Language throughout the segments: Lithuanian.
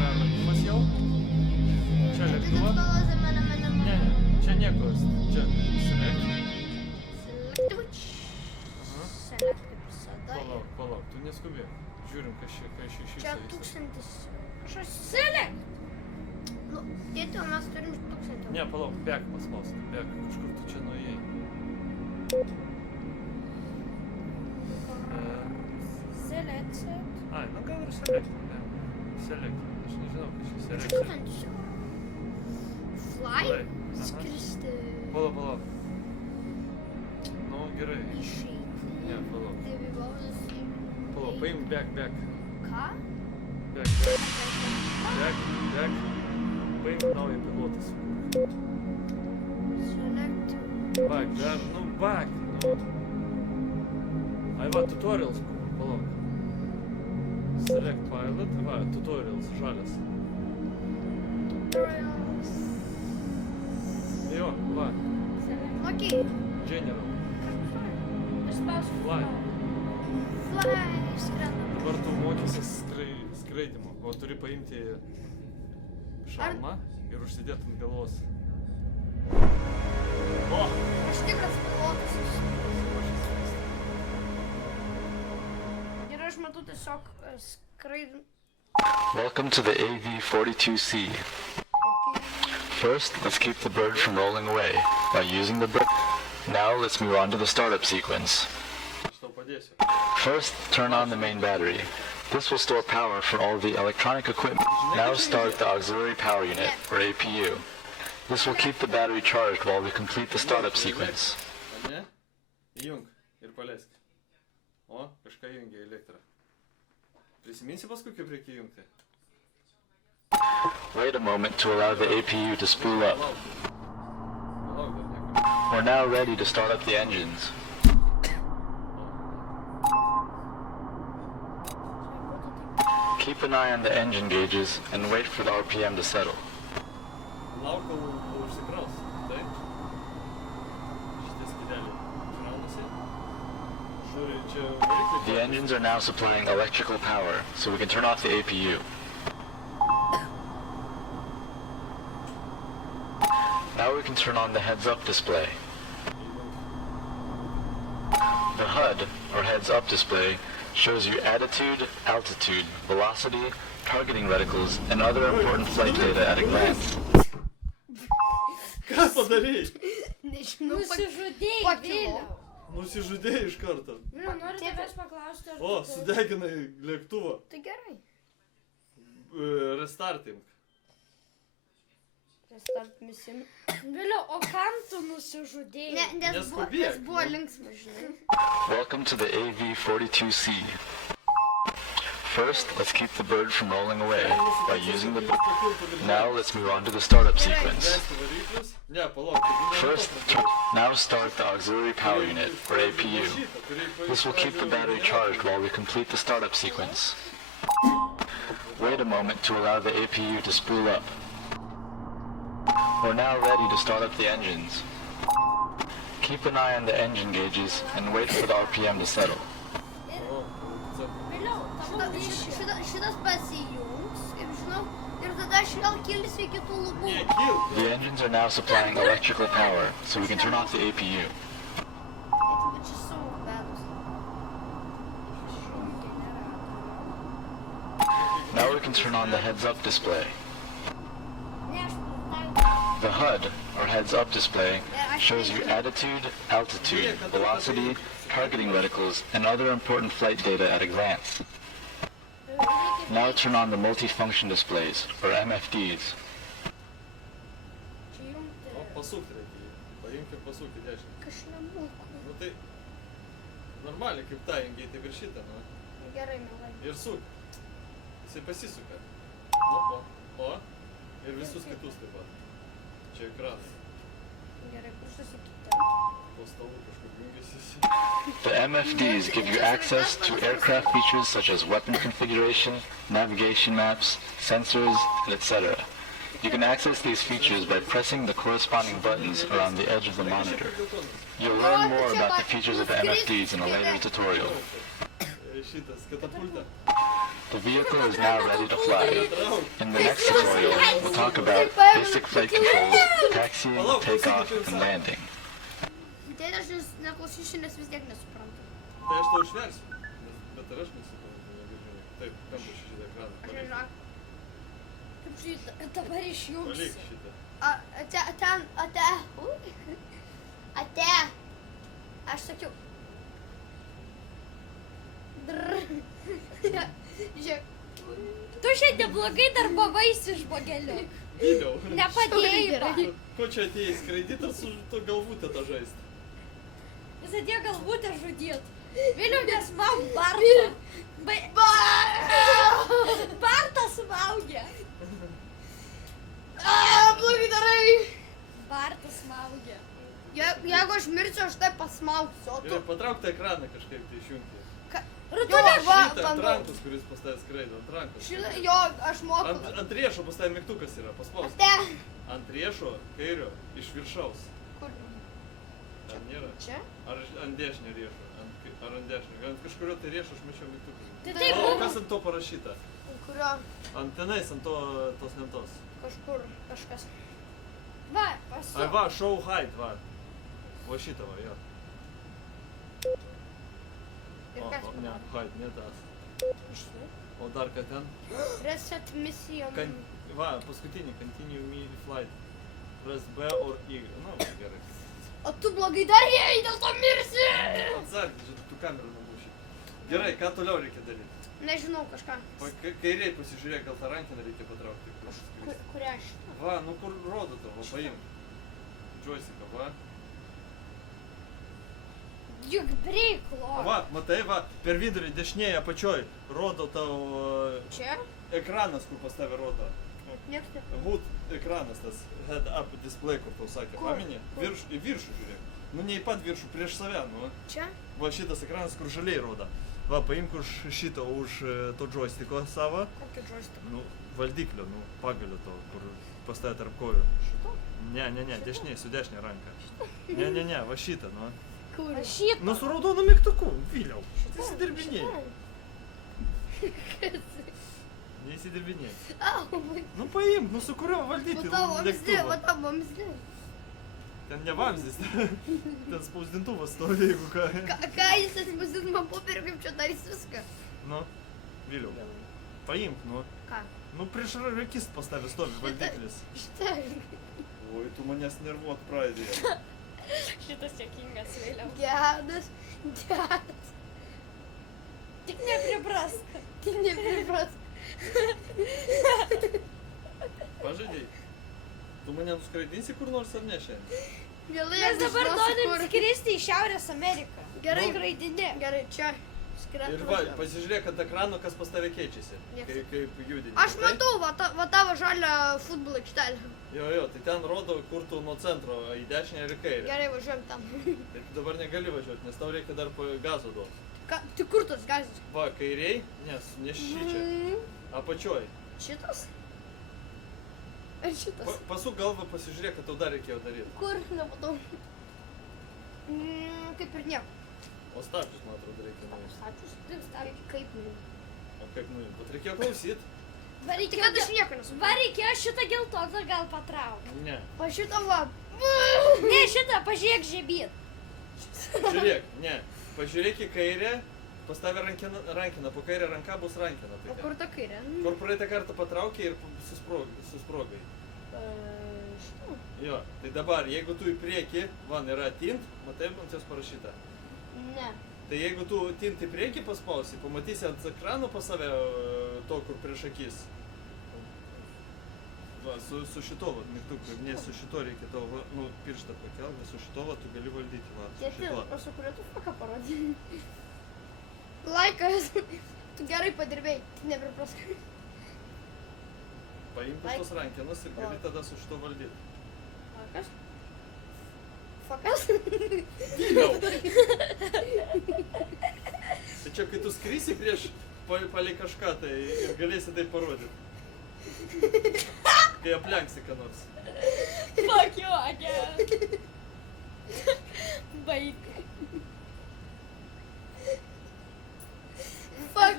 yra lėktuvas jau. Čia lėktuvas. Ne, čia nieko. Čia select. Palauk, tu neskubėk. Žiūrim, kas čia išvyksta. Čia 1000. Kažkas select. Nu, tėti, o mes turim 1000. Ne, palauk, back paspausk. Back, kažkur tu čia nuėjai. Select. Ai, nu gal ir select, ne? Select, aš nežinau, kas čia select. Fly? Skristi. Palauk. Nu, gerai. Išeiti. Ne, palauk. Palauk, paim back. Ką? Back. Paim naują pilotą sukurti. Select. Back, back. Ai, va, tutorials buvo, palauk. Select pilot, va, tutorials, žalias. Tutorials. Jo, va. Ok. General. Fly. Fly, skrenda. Dabar tu mokysis skraidimo, o turi paimti šalmą ir užsidėti ant galvos. O! Aš tikras pilotas esu. Ir aš matau tiesiog skraidin. Welcome to the AV-42C. First, let's keep the bird from rolling away by using the bird. Now let's move on to the startup sequence. First, turn on the main battery. This will store power for all the electronic equipment. Now start the auxiliary power unit, or APU. This will keep the battery charged while we complete the startup sequence. Įjung ir paleisk. O, kažką įjungia elektrą. Prisiminsi paskui, kaip reikia įjungti? Wait a moment to allow the APU to spool up. We're now ready to start up the engines. Keep an eye on the engine gauges and wait for the RPM to settle. Lauk, kol užsikraus, taip? Šitie skydeliai kraunasi. Žiūri, čia variklį. The engines are now supplying electrical power, so we can turn off the APU. Now we can turn on the heads-up display. The HUD, or heads-up display, shows you attitude, altitude, velocity, targeting reticles, and other important flight data at a glance. Ką padarei? Nežinau, Nusižudėjai vėliau. Nusižudėjai iš karto. Noriu tavęs paklausti, ar O, sudeginai lėktuvą. Tai gerai. Restartink. Restart mission. Vėliau, o kam tu nusižudėjai? Nes buvo linksma, žinai. Welcome to the AV-42C. First, let's keep the bird from rolling away by using the bird. Now let's move on to the startup sequence. First, now start the auxiliary power unit, or APU. This will keep the battery charged while we complete the startup sequence. Wait a moment to allow the APU to spool up. We're now ready to start up the engines. Keep an eye on the engine gauges and wait for the RPM to settle. Šitas pasijungs, kaip žinau, ir tada aš vėl kilsiu iki tų lubų. The engines are now supplying electrical power, so we can turn off the APU. Čia savo bedus. Now we can turn on the heads-up display. The HUD, or heads-up display, shows you attitude, altitude, velocity, targeting reticles, and other important flight data at a glance. Now turn on the multifunction displays, or MFDs. O, pasuk reikia. Paimk ir pasuk į dešinę. Kažnemoku. Nu tai, normaliai kaip tą jungiai, taip ir šitą, nu. Gerai, mielai. Ir suk. Jisai pasisuka. Nu, o. Ir visus kitus taip pat. Čia ekranas. Gerai, kur susikite? Po stalu kažkur jungiasis. The MFDs give you access to aircraft features such as weapon configuration, navigation maps, sensors, etc. You can access these features by pressing the corresponding buttons around the edge of the monitor. You'll learn more about the features of the MFDs in a later tutorial. šitas, katapulta. The vehicle is now ready to fly. In the next tutorial, we'll talk about basic flight controls, taxiing, takeoff, and landing. Tai aš jūs neklausysiu, nes vis tiek nesuprantu. Tai aš tau išversiu, bet ir aš nesuprantu, negirdžiu. Taip, kampu šitą ekraną. Aš nežinau. Kaip šitą, dabar išjungs. Palik šitą. Ate. Aš sakiau. Žiūrėk. Tu šiandien blogai darbavaisi žmogeliu. Viliau. Nepadėjai man. Ko čia atėjai skraidyt, ar su to galvutę tą žaist? Jis atėjo galvutę žudyt. Vėliau nesmaug Bartą. Bartą smaugė. Blogai darai. Bartą smaugė. Jeigu aš mirsiu, aš tai pasmaugsiu. O tu... Ir patrauk tą ekraną kažkaip tai išjungti. Rutulė Šitą ant rankos, kuris pas tavęs skraido, ant rankos. Jo, aš moku. Ant riešo pas tavęs mygtukas yra, paspaus. Ate. Ant riešo kairio iš viršaus. Kur? Ar nėra? Čia? Ar ant dešinio riešo? Ar ant dešinio? Ant kažkurio tai riešo aš mačiau mygtukus. Tai taip O buvo. kas ant to parašyta? Kurio? Ant tenais, ant tos lentos. Kažkur, kažkas. Va, Ai pasuk. va, show height, va. Va šitą va, jo. Ir kas? Ne, height, ne tas. Išsiu. O dar ką ten? Reset mission. Va, paskutinį, continue me flight. Press B or Y. Nu, gerai. O tu blogai darėjai, dėl to mirsi. Atsargiai, žinai, tu kamerą nulauši. Gerai, ką toliau reikia daryti? Nežinau kažką. Kairiai pasižiūrėk, gal tą rankiną reikia patraukti. Kurią šitą? Va, nu kur rodo tavo, paimk. Joysticką, va. Juk breiklo. Va, matai, va, per vidurį dešinėje apačioj rodo tau Čia? ekranas, kur pas tave rodo. Nieks ne. HUD ekranas tas, head up display, kur tau sakė, Kur? pameni? Į viršų žiūrėk. Nu, ne į pat viršų, prieš save, nu. Čia? Va, šitas ekranas, kur žaliai rodo. Va, paimk už šito, už to joysticko savo. Kokį joystick? Nu, valdiklio, nu, pagalio to, kur pas tave tarp kojų. Šito? Ne, dešinė, su dešinė ranka. Ne, va šitą, nu. Kur? Šitą. Nu, su raudonu mygtuku, Viliau. Įsidirbinėjai. Neįsidirbinėjai. Au, Nu, paimk, nu, su kuriuo valdyti va tavo vamzdė, lėktuvą. va tavo vamzdė. Ten ne vamzdis, ten spausdintuvas stovi, jeigu ką. Ką jis atspausdins man popierių, kaip čia darys viską? Nu, Viliau, paimk, nu. Ką? Nu, prieš akis pas tavęs stovi valdiklis. Štai. Oi, tu manęs nervuot pradėjai. Šitas juokingas vėliau. Gedas. Tik nepriprask. Tik nepripras. Pažadėjai. Tu mane nuskraidinsi kur nors ar ne šiandien? Vėlai Mes dabar norim skristi į Šiaurės Ameriką. Gerai. Skraidinė. Gerai, čia. Ir va, pasižiūrėk ant ekrano, kas pas tave keičiasi. Nieks. Kaip judini. Aš matau, va tavo žalią futbolo aikštelę. Jo, tai ten rodo, kur tu nuo centro, į dešinę ir į kairę. Gerai, važiuojam ten. Tai tu dabar negali važiuoti, nes tau reikia dar gazo duoti. Tai kur tas gazas? Va, kairiai, ne šičia. Apačioj. Šitas? Ar šitas? Pasuk galvą, pasižiūrėk, kad tau dar reikėjo daryti. Kur? Nematau. Kaip ir nieko. O stabdžius, man atrodo, reikia nuimti. Stačius? Kaip nu? O kaip nuimti? Bet reikėjo klausyt. Tai kad aš nieko nesuprantu. Va, reikėjo šitą geltoną gal patraukti. Ne. O šitą va. Ne, šitą, pažiūrėk žemyn. Žiūrėk, ne. Pažiūrėk į kairę, pas tave rankina, po kairę ranka bus rankina. O kur ta kairė? Kur praeitą kartą patraukė ir susprogai. Šitą? Jo, tai dabar, jeigu tu į priekį, van yra tint, matai, ant jos parašyta. Ne. Tai jeigu tu tint į priekį paspausi, pamatysi ant ekrano pas save to, kur prieš akis. Va, su šito va, mygtuku, ne su šito reikia tavo, nu, pirštą pakelti, nes su šito va, tu gali valdyti, va, su Tėti, šito. o su kuriuo tu faką parodė? Laikas. Tu gerai padirbėjai, tik nepriprask. Paimk iš tos rankenos ir gali tada su šito valdyti. Laikas? Fakas? Vėliau. Tai čia, kai tu skrisi prieš palei kažką, tai ir galėsi tai parodyti. Kai aplenksi ką nors. Fuck you, again. Baik.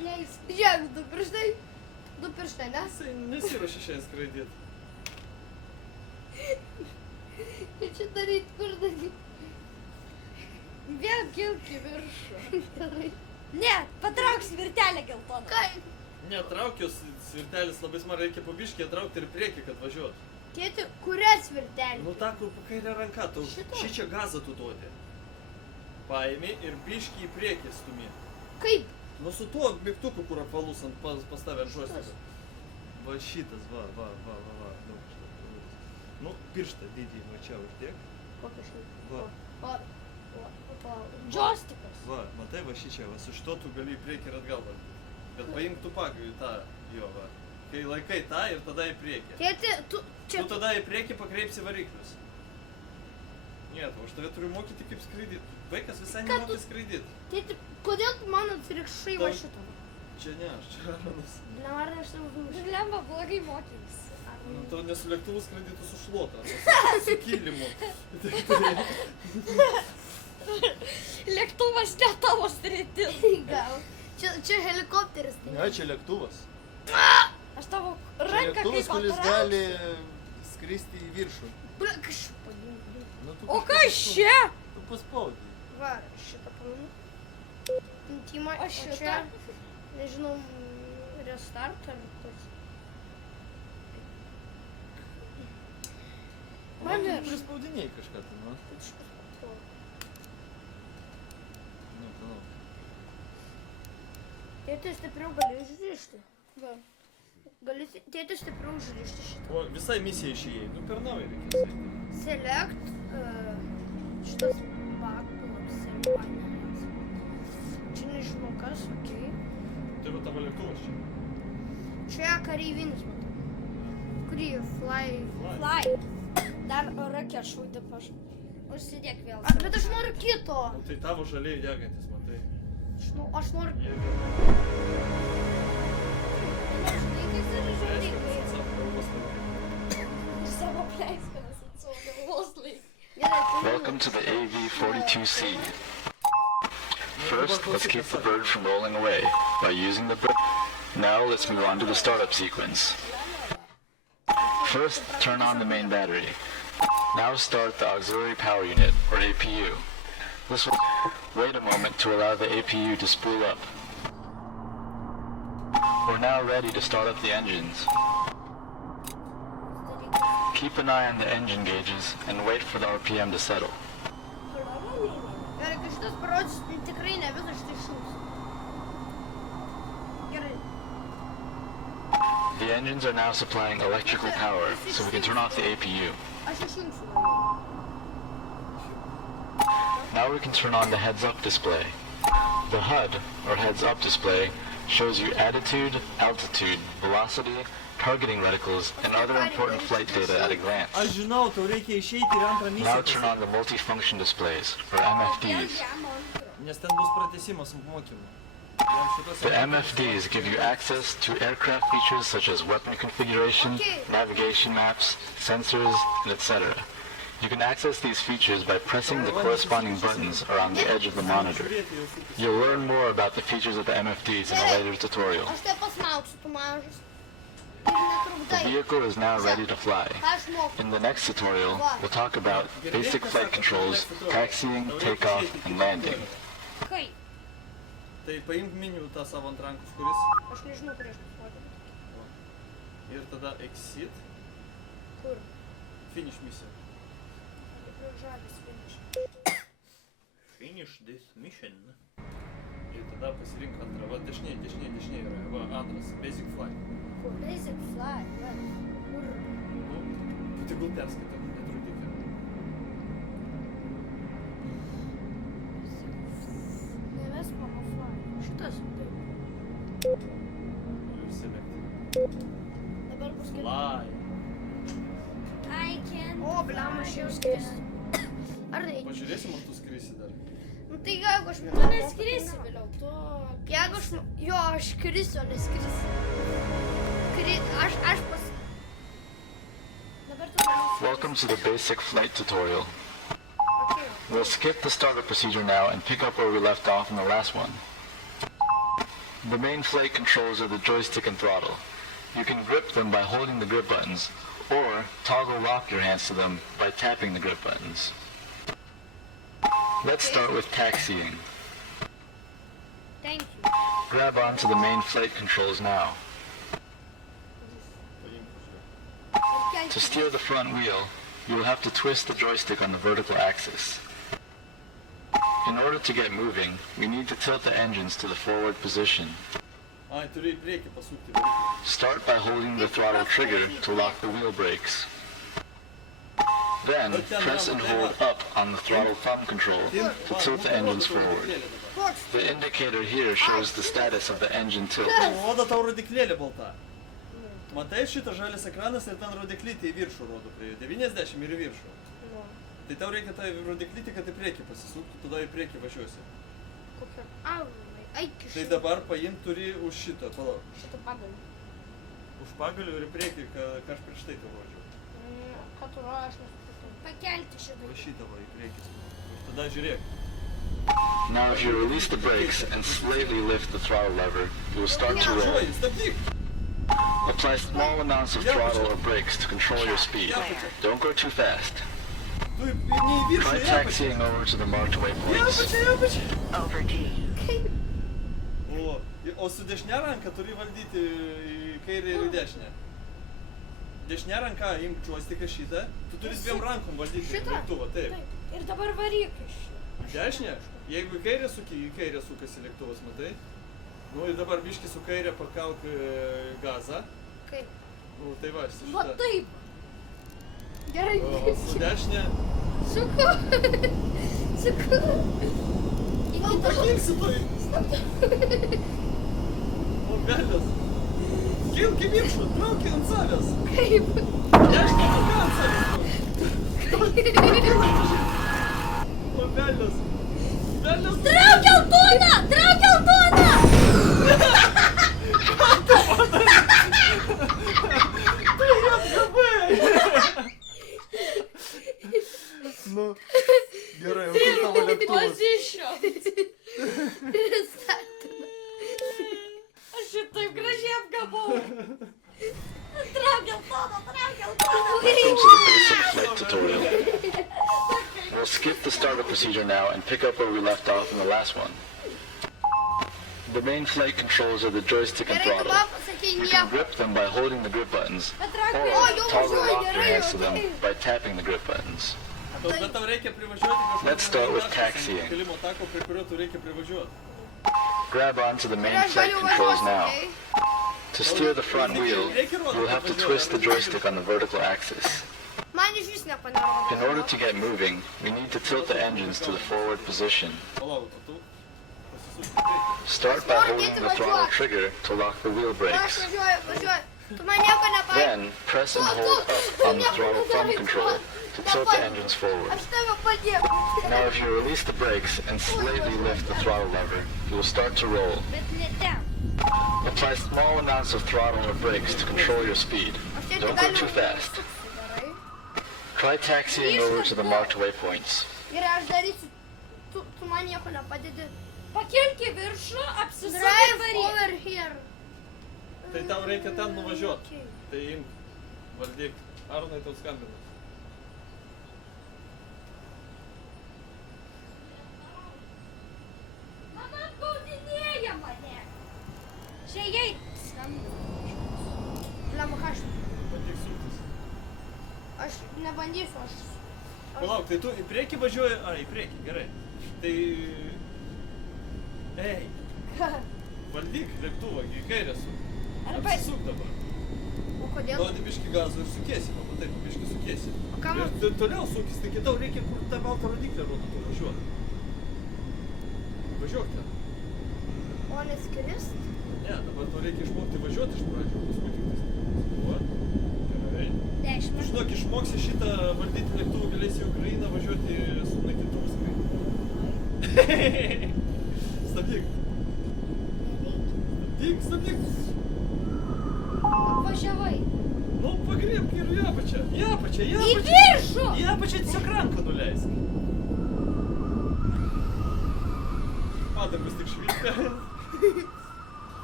Leis. Žiūrėk, du pirštai. Du pirštai, ne? Jisai nesiruošia šiandien skraidyti. Ir čia daryt, kur daryt. Vėl kilk į viršų. Gerai. Ne, patrauk svirtelę geltoną. Kaip? Netraukius, svirtelis labai smarkiai reikia pabiškį traukti ir priekį, kad važiuotų. Tėti, kuria svirtelė? Nu tą, kur po kairę ranką, tu Šitą? šičia gazą tu duodi. Paimi ir biškį į priekį stumi. Kaip? Nu su tuo mygtuku, kur apvalus ant pastavę ant žuostikų. Va šitas, va. Daug šitą. Nu, pirštą didį, va čia uždėk. Kokia šitą? Va, Džostikas. va, matai, va šičia, va su šito tu gali į priekį ir atgal va. Bet paimk tu pagai tą jo, va. Kai laikai tą ir tada į priekį. Tėti, tu čia... Tu tada į priekį pakreipsi variklius. Ne, aš tave turiu mokyti kaip skraidyti. Vaikas visai Ką nemoki tu- skraidyti. Tėti, kodėl tu man atsirikšai va Tau- šitą? Čia ne, aš čia Aronas. Nevarai aš tau užmušiu. Lemba blogai mokytis. Nu, tau ne su lėktuvu skraidytų su šluota, su kilimu. Lėktuvas ne tavo sritis. Gal. Čia helikopteris. tai. Ne, čia lėktuvas. Aš tavo Čia ranką lėktuvas, kaip kuris patrauksiu. gali skristi į viršų. Bля, kažkaip padėjau. Nu, tu O kažkaip kas paspaudi. čia? Tu paspaudai. Va, šitą pamenu. Intimą, O šitą? Nežinau, restart ar kas. Man tu prispaudinėjai kažką tai, nu. Nu, žinau. Tėti stipriau gali užrišti. Va. Gali tėti stipriau užrišti šitą. O visai misija išėjai. Nu, per naują reikės eiti. Select, šitas backbox, čia nežinau kas, okei. Tai va tavo lėktuvas čia. Čia kareivinis, matau. Kurį fly. Fly. Dar rakė šūdė paš. Užsidėk vėl. Bet aš noriu kito. Nu, tai tavo žaliai degantis, matai. Aš noriu. Jie Žaidžikas ir žaidikai. Savo pleiskanas ant savo galvos laik. Gerai, tai Welcome to the AV-42C. First, let's keep the bird from rolling away by using the bird. Now let's move on to the startup sequence. First, turn on the main battery. Now start the auxiliary power unit, or APU. This will wait a moment to allow the APU to spool up. We're now ready to start up the engines. Keep an eye on the engine gauges and wait for the RPM to settle. gerai, kai šitas parodys, tai tikrai ne visą šitą iššūs. Gerai. The engines are now supplying electrical power, so we can turn off the APU. Aš išjungsiu dabar. Now we can turn on the heads-up display. The HUD, or heads-up display, shows you attitude, altitude, velocity, targeting reticles, and other important flight data at a glance. Aš žinau, tau reikia išeiti ir antrą Now misiją turn on the multifunction displays, or MFDs. nes ten bus pratęsimas mokymų. Jam šitas The MFDs give you access to aircraft features such as weapon configuration, navigation maps, sensors, and etc. You can access these features by pressing the corresponding buttons around the edge of the monitor. You'll learn more about the features of the MFDs in a later tutorial. Aš tai pasmauksiu, tu mažas. Ir The netrukdai. vehicle is now ready to fly. Ką aš moku? In the next tutorial, we'll talk about basic flight controls, taxiing, takeoff, and landing. Kaip? Tai paimk minių tą savo ant rankos, kuris. Aš nežinau, kur aš nuspaudžiu. Ir tada exit, Kur? finish mission. Žalis finish. Finish this mission. Ir tada pasirink antrą. Va, dešinė yra. Va, antras. Basic fly. Kur? Basic fly, va. Kur? Nu, tegul perskaitą, netrukdyk. Neves mano fly. Šitas. Ir select. Dabar bus kitas. Fly. I can. O, bliam, aš jau skrisiu. Ar tai? Pažiūrėsim, ar tu skrisi dar. Nu tai jeigu aš Tu manau. neskrisi vėliau, tu... Jeigu aš... Jo, aš skrisiu, o neskrisiu. Aš pas... Dabar tu... Welcome to the basic flight tutorial. Okay. We'll skip the startup procedure now and pick up where we left off in the last one. The main flight controls are the joystick and throttle. You can grip them by holding the grip buttons, or toggle lock your hands to them by tapping the grip buttons. Let's start with taxiing. Thank you. Grab onto the main flight controls now. To steer the front wheel, you will have to twist the joystick on the vertical axis. In order to get moving, we need to tilt the engines to the forward position. Ai, turi į priekį pasukti variklį. Start by holding the throttle trigger to lock the wheel brakes. Then, press and hold up on the throttle thumb control to tilt the engines forward. The indicator here shows the status of the engine tilt. Rodo tau rodiklėlė balta. Matai šitą žalias ekranas ir ten rodiklytė į viršų rodo prie 90 ir į viršų. Tai tau reikia tą rodiklytį, kad į priekį pasisuktų, tada į priekį važiuosi. Tai dabar paimti turi už šitą, palauk. Šitą pagalį. Už pagalių ir į priekį, ką aš prieš tai tau rodžiau. Ką tu rodai, aš nesupratau. Pakelti šitą. Va šitą va į priekį. Ir tada žiūrėk. Now if you release the brakes and slightly lift the throttle lever, you will start to roll. Važiuoji, stabdyk! Apply small amounts of throttle or brakes to control your speed. Don't go too fast. Tu ne į viršų, Try į apačią. taxiing over to the marked Į waypoints. apačią, į apačią. O su dešinė ranka turi valdyti į kairę ir į dešinę. Dešinė ranka imk joystiką šitą, tu turi dviem rankom valdyti lėktuvą, taip. Ir dabar varyk iš šitą. Dešinė, jeigu į kairę suki, į kairę sukasi lėktuvas, matai? Nu ir dabar biškį su kairė pakalk gazą. Kaip? Nu tai va, su Va šitą. taip. Gerai. O su dešinė. Suku. Suku. Man pakilsi toj. O velės. Kilk į viršų, trauk ant savęs. Kaip? Dešinė ranka ant savęs. O velės. Velės. Trauk geltoną! Trauk geltoną! Tai apgabai. Nu, gerai, o kur tavo lėktuvas? Aš šitaip gražiai apgavau. Trauk geltoną, trauk geltoną. Welcome to the basic flight tutorial. We'll skip the startup procedure now and pick up where we left off in the last one. The main flight controls are the joystick and Gerai, tu throttle. man pasakai You can nieko. grip them by holding the grip buttons, or jau toggle važiuoji, lock your gerai, hands to them okei. by tapping the grip buttons. Bet tau reikia privažiuoti kažkokį. Let's start with taxiing. Kelimo tako, prie kurio tu reikia privažiuoti. Grab onto the main Ir aš flight galiu controls važiuoti, now. okei? To steer the front wheel, you'll have to twist the joystick on the vertical axis. Man iš vis nieko nerodo. In order to get moving, we need to tilt the engines to the forward position. Palauk, o tu pasisuk į priekį. Start by holding the throttle trigger to lock the wheel Aš brakes. važiuoju. Tu man nieko nepaaiškini. Then, press and hold up on the throttle thumb control to tilt the engines forward. Aš tave padėsiu. Now if you release the brakes and slightly lift the throttle lever, you will start to roll. Bet ne ten. Apply small amounts of throttle or brakes to control your speed. Don't go too fast. Try taxiing over to the marked waypoints. Ir aš darysiu. Tu man nieko nepadedi. Pakilk į viršų, apsisuk ir Drive varyk. over here. Tai tau reikia ten nuvažiuoti. Tai imk, valdyk. Arnai tau skambina. Mama apgaudinėja mane. Čia jai skambina. Lem, aš Bandyk suktis. Aš nebandysiu, aš... Palauk, tai tu į priekį važiuoji? A, į priekį, gerai. Tai... Ei, valdyk lėktuvą, į kairę suk. Arba... Apsisuk dabar. O kodėl? Duodi biškį gazą ir sukiesi, pamatai, biškį sukiesi. O ką man... Ir toliau sukis, tai tau reikia, kur tą baltą rodiklę rodo, tu važiuot. Važiuok ten. O neskrist? Ne, dabar tau reikia išmokti važiuoti iš pradžių, paskui tik tais. Va, gerai. 10. Žinok, išmoksi šitą valdyti lėktuvą, galėsi į Ukrainą važiuoti su naikintuvų skrydį. Stabdyk. Stabdyk. Apvažiavai. Nu, pagriebk ir į apačią. Į apačią, į Į apačią. viršų. Į apačią tiesiog ranką nuleisk. Padargus tik švilpia.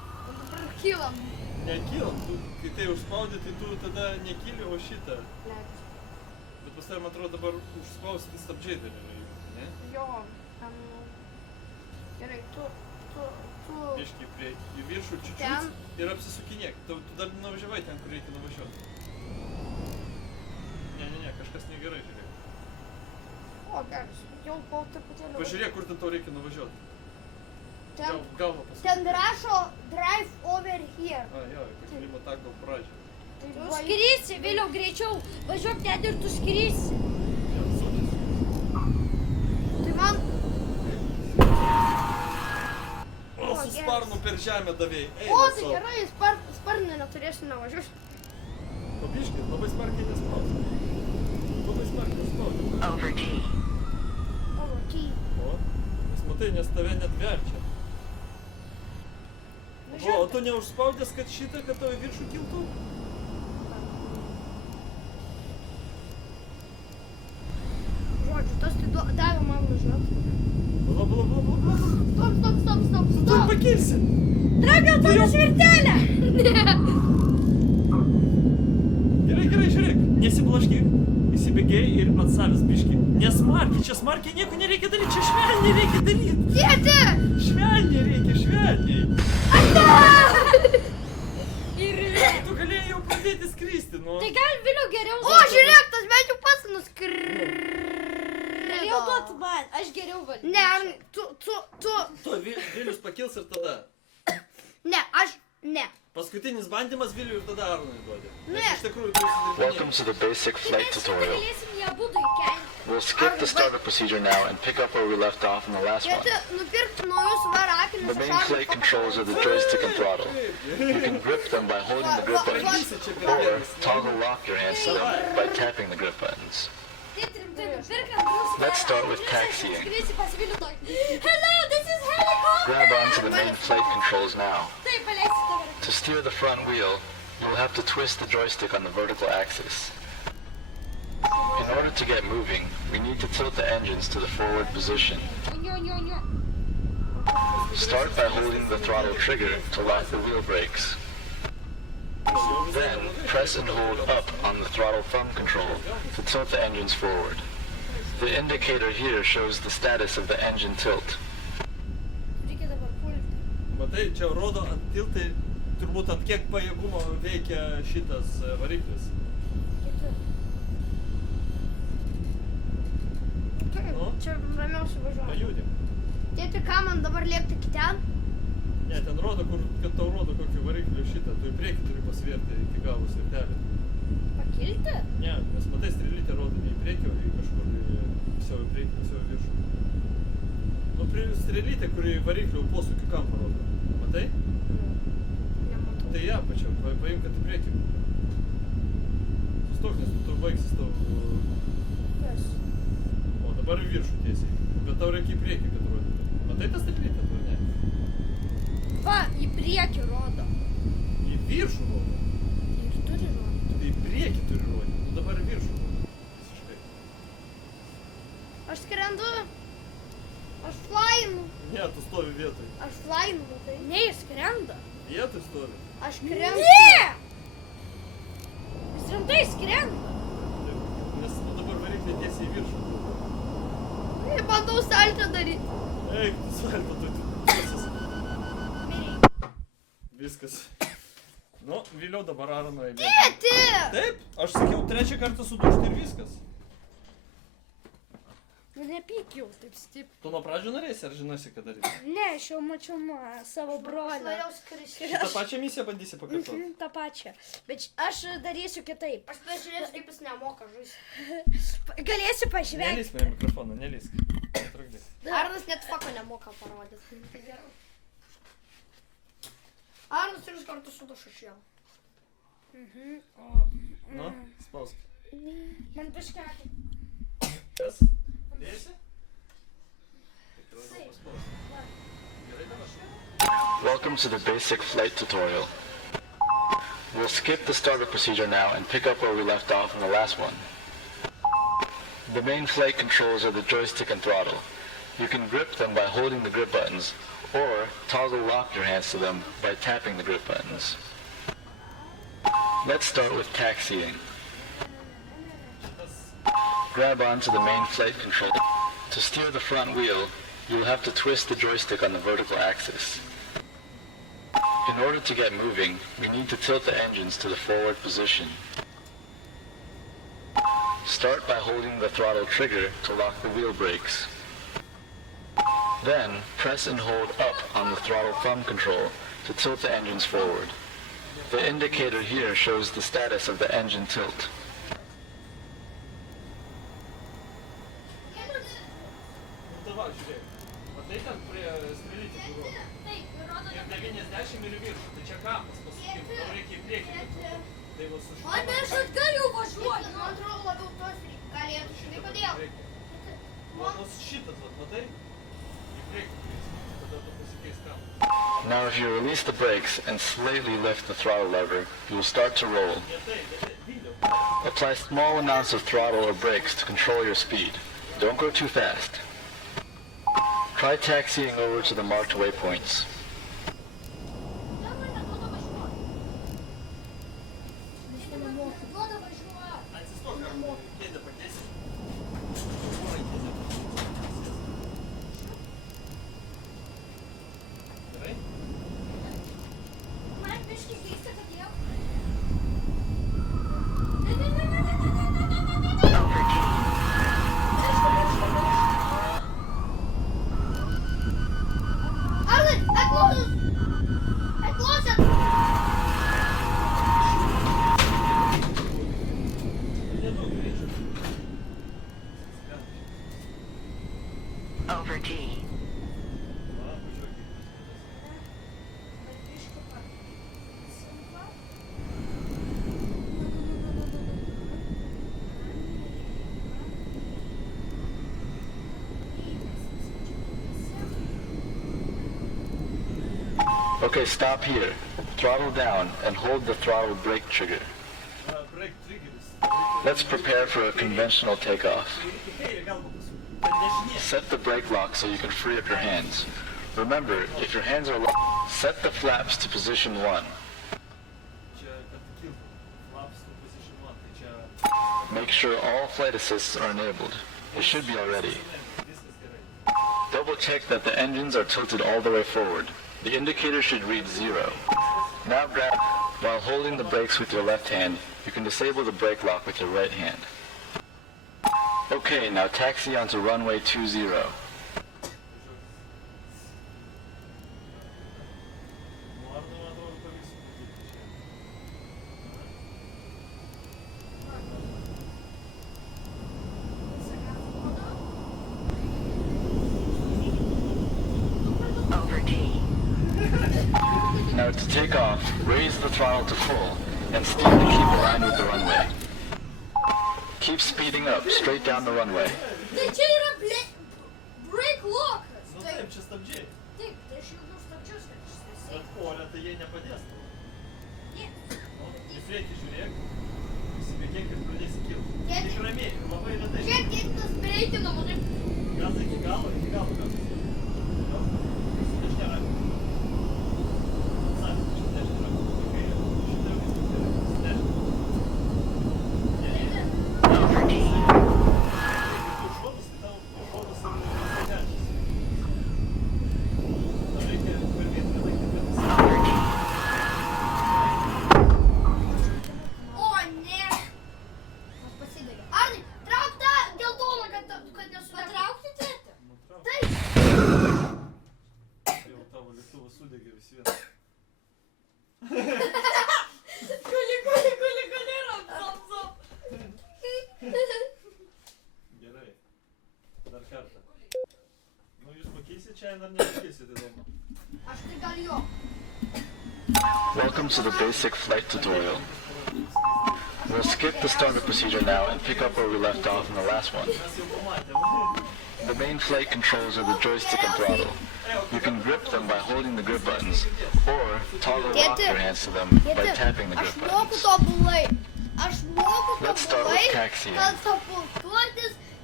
Kylam. Nekylam, kai tai užspaudė, tai tu tada nekyli, o šitą. Bet pas tavim atrodo dabar užspausti stabdžiai dar yra, ne? Jo. Gerai, tu... Biškai į viršų čiučiut ir apsisukinėk. Tu dar nuvažiavai ten, kur reikia nuvažiuoti. Ne, kažkas negerai, žiūrėk. O, geras, jau po truputėlį... Pažiūrėk, kur ten tau reikia nuvažiuoti. Galva pasakyti. Ten rašo drive over here. A, jo, pakilimo tako pradžia. Tu skrisi, vėliau greičiau. Važiuok ten ir tu skrisi. Jo, sukis. Tai man... O, su sparnu per žemę davėjai. O, tai gerai, sparnį neturėsiu nevažiuoti. Pabiškit, labai smarkiai nespaudė. Labai smarkiai nespaudė. Over T. O, nes matai, nes tave net verčia. O tu neužspaudęs, kad šitą, kad tavo į viršų kiltų? Žodžiu, tas tai davė man važiuoti. Bla. Stop. Tu pakilsi. Traukiau tavo svirtelę. Gerai, žiūrėk. Nesiblaškyk. Įsibėgėjai ir atsavęs biškį. Nesmarkiai, čia smarkiai nieko nereikia daryti, čia švelniai reikia daryti. Tėti! Švelniai reikia. Tu galėjai jau pradėti skristi, nu. Tai gal vėliau geriau... O, žiūrėk, tas bent jau pats nuskrido. Geriau duot man, aš geriau valdysiu. Ne, tu... Tu Vilius pakils ir tada. Ne, ne. Paskutinis bandymas Viliui ir tada Arnui duodi. Ne. Iš tikrųjų, tu esi Welcome to the basic flight tutorial. We'll skip the startup procedure now and pick up where we left off in the last one. Tėti, nupirkti naujus varakinius. The main flight controls are the joystick and throttle. You can grip them by holding the grip buttons, or toggle lock your hands to them by tapping the grip buttons. Let's start with taxiing. Hello, this is helicopter! Grab onto the main flight controls now. To steer the front wheel, you'll have to twist the joystick on the vertical axis. In order to get moving, we need to tilt the engines to the forward position. Start by holding the throttle trigger to lock the wheel brakes. Then, press and hold up on the throttle thumb control to tilt the engines forward. The indicator here shows the status of the engine tilt. Matai, čia rodo ant tiltai, turbūt ant kiek pajėgumo veikia šitas variklis. Čia ramiausiai važiuoju. Pajudėm. Tėti, ką man dabar lėkti iki ten? Ne, ten rodo, kad tau rodo kokį variklį šitą. Tu į priekį turi pasvierti iki galo svirtelį. Pakilti? Ne, nes matai, strėlytė rodo ne į priekį, o į kažkur pusiau į priekį, pusiau į viršų. Nu, strėlytė, kuri variklio posūkių kampą rodo. Matai? Nematau. Tai ją pačiau, paim, kad į priekį. Sustok, nes tu baigsis tau... Kas? O, dabar į viršų tiesiai. Bet tau reikia į priekį, kad rodytų. Matai tą strėlytę, ar ne? Va, į priekį rodo. Į viršų rodo. Ir turi rodyti. Tai į priekį turi rodyti. Nu dabar į viršų rodo. Visiškai. Aš skrendu. Aš flyinu. Ne, tu stovi vietoj. Aš flyinu, matai. Ne, jis skrenda. Vietoj stovi. Aš skrendu. Ne! Jis rimtai skrenda. Nes tu dabar variklį tiesiai į viršų. Jei bandau saltą daryti. Eik, tu salto, tu viskas. Nu, vėliau dabar Arno eilė. Tėti! Taip, aš sakiau, trečią kartą sudužti ir viskas. Nu, nepyk jau taip stipriai. Tu nuo pradžių norėsi, ar žinosi, ką daryti? Ne, aš jau mačiau savo brolį. Norėjau skristi. Šitą pačią misiją bandysi pakartoti? tą pačią. Bet aš darysiu kitaip. Aš pažiūrėsiu, kaip jis nemoka žaisti. Galėsiu pažvelgti. Nelysk prie mikrofono, nelysk. Netrukdyk. Arnas net fako nemoka parodyti. Tai gerai. Arnas 3 kartus suduša iš jo. Nu, spausk. Man biškakį. Kas? Dėsi? Gerai dabar. Welcome to the basic flight tutorial. We'll skip the startup procedure now and pick up where we left off in the last one. The main flight controls are the joystick and throttle. You can grip them by holding the grip buttons, or toggle lock your hands to them by tapping the grip buttons. Let's start with taxiing. Grab onto the main flight control. To steer the front wheel, you'll have to twist the joystick on the vertical axis. In order to get moving, we need to tilt the engines to the forward position. Start by holding the throttle trigger to lock the wheel brakes. Then, press and hold up on the throttle thumb control to tilt the engines forward. The indicator here shows the status of the engine tilt. Now if you release the brakes and slightly lift the throttle lever, you will start to roll. Apply small amounts of throttle or brakes to control your speed. Don't go too fast. Try taxiing over to the marked waypoints. Over T. Okay, stop here. Throttle down and hold the throttle brake trigger. Let's prepare for a conventional takeoff. Set the brake lock so you can free up your hands. Remember, if your hands are locked, set the flaps to position 1. Make sure all flight assists are enabled. They should be already. Double check that the engines are tilted all the way forward. The indicator should read 0. Now grab, while holding the brakes with your left hand, you can disable the brake lock with your right hand. Okay, now taxi onto runway 20. Over T. Now to take off, raise the throttle to full and steer to keep aligned with the runway. Keep speeding up, straight down the runway. Брейк лок! Ну taip, čia stabdžiai. Taip, tai aš jau nustabdžiau stabdžius. Bet porę tai jie nepadės. Ne. Nu, į priekį žiūrėk. Įsibėgėk ir pradėsi kilti. Tėti. Tik ramiai, ir labai retai. Žiūrėk, kiek tas breikino, matai. Gazą iki galo gazas. Dešinė ranka. Sako, šitą dešinę ranką. Kairė. Šitą ranką. Dešinę. Over T. O, ne. Aš pasidariau. Arnai, trauk tą geltoną, kad nesudegs. Patraukti tėtį? Taip. Jau tavo lėktuvas sudegė vis vieną. Kuli, ramzom. Gerai. Dar kartą. Nu, jūs pakeisit čia, dar nepakeisit įdomu. Aš tai gal jo. Welcome to the basic flight tutorial. We'll skip the startup procedure now and pick up where we left off in the last one. Mes jau pamatėm. The main flight controls are the joystick and throttle. You can grip them by holding the grip buttons, or toggle lock your hands to them by tapping the grip Aš moku buttons. tobulai. Aš moku Let's start with tobulai. taxiing. Kad saputuotis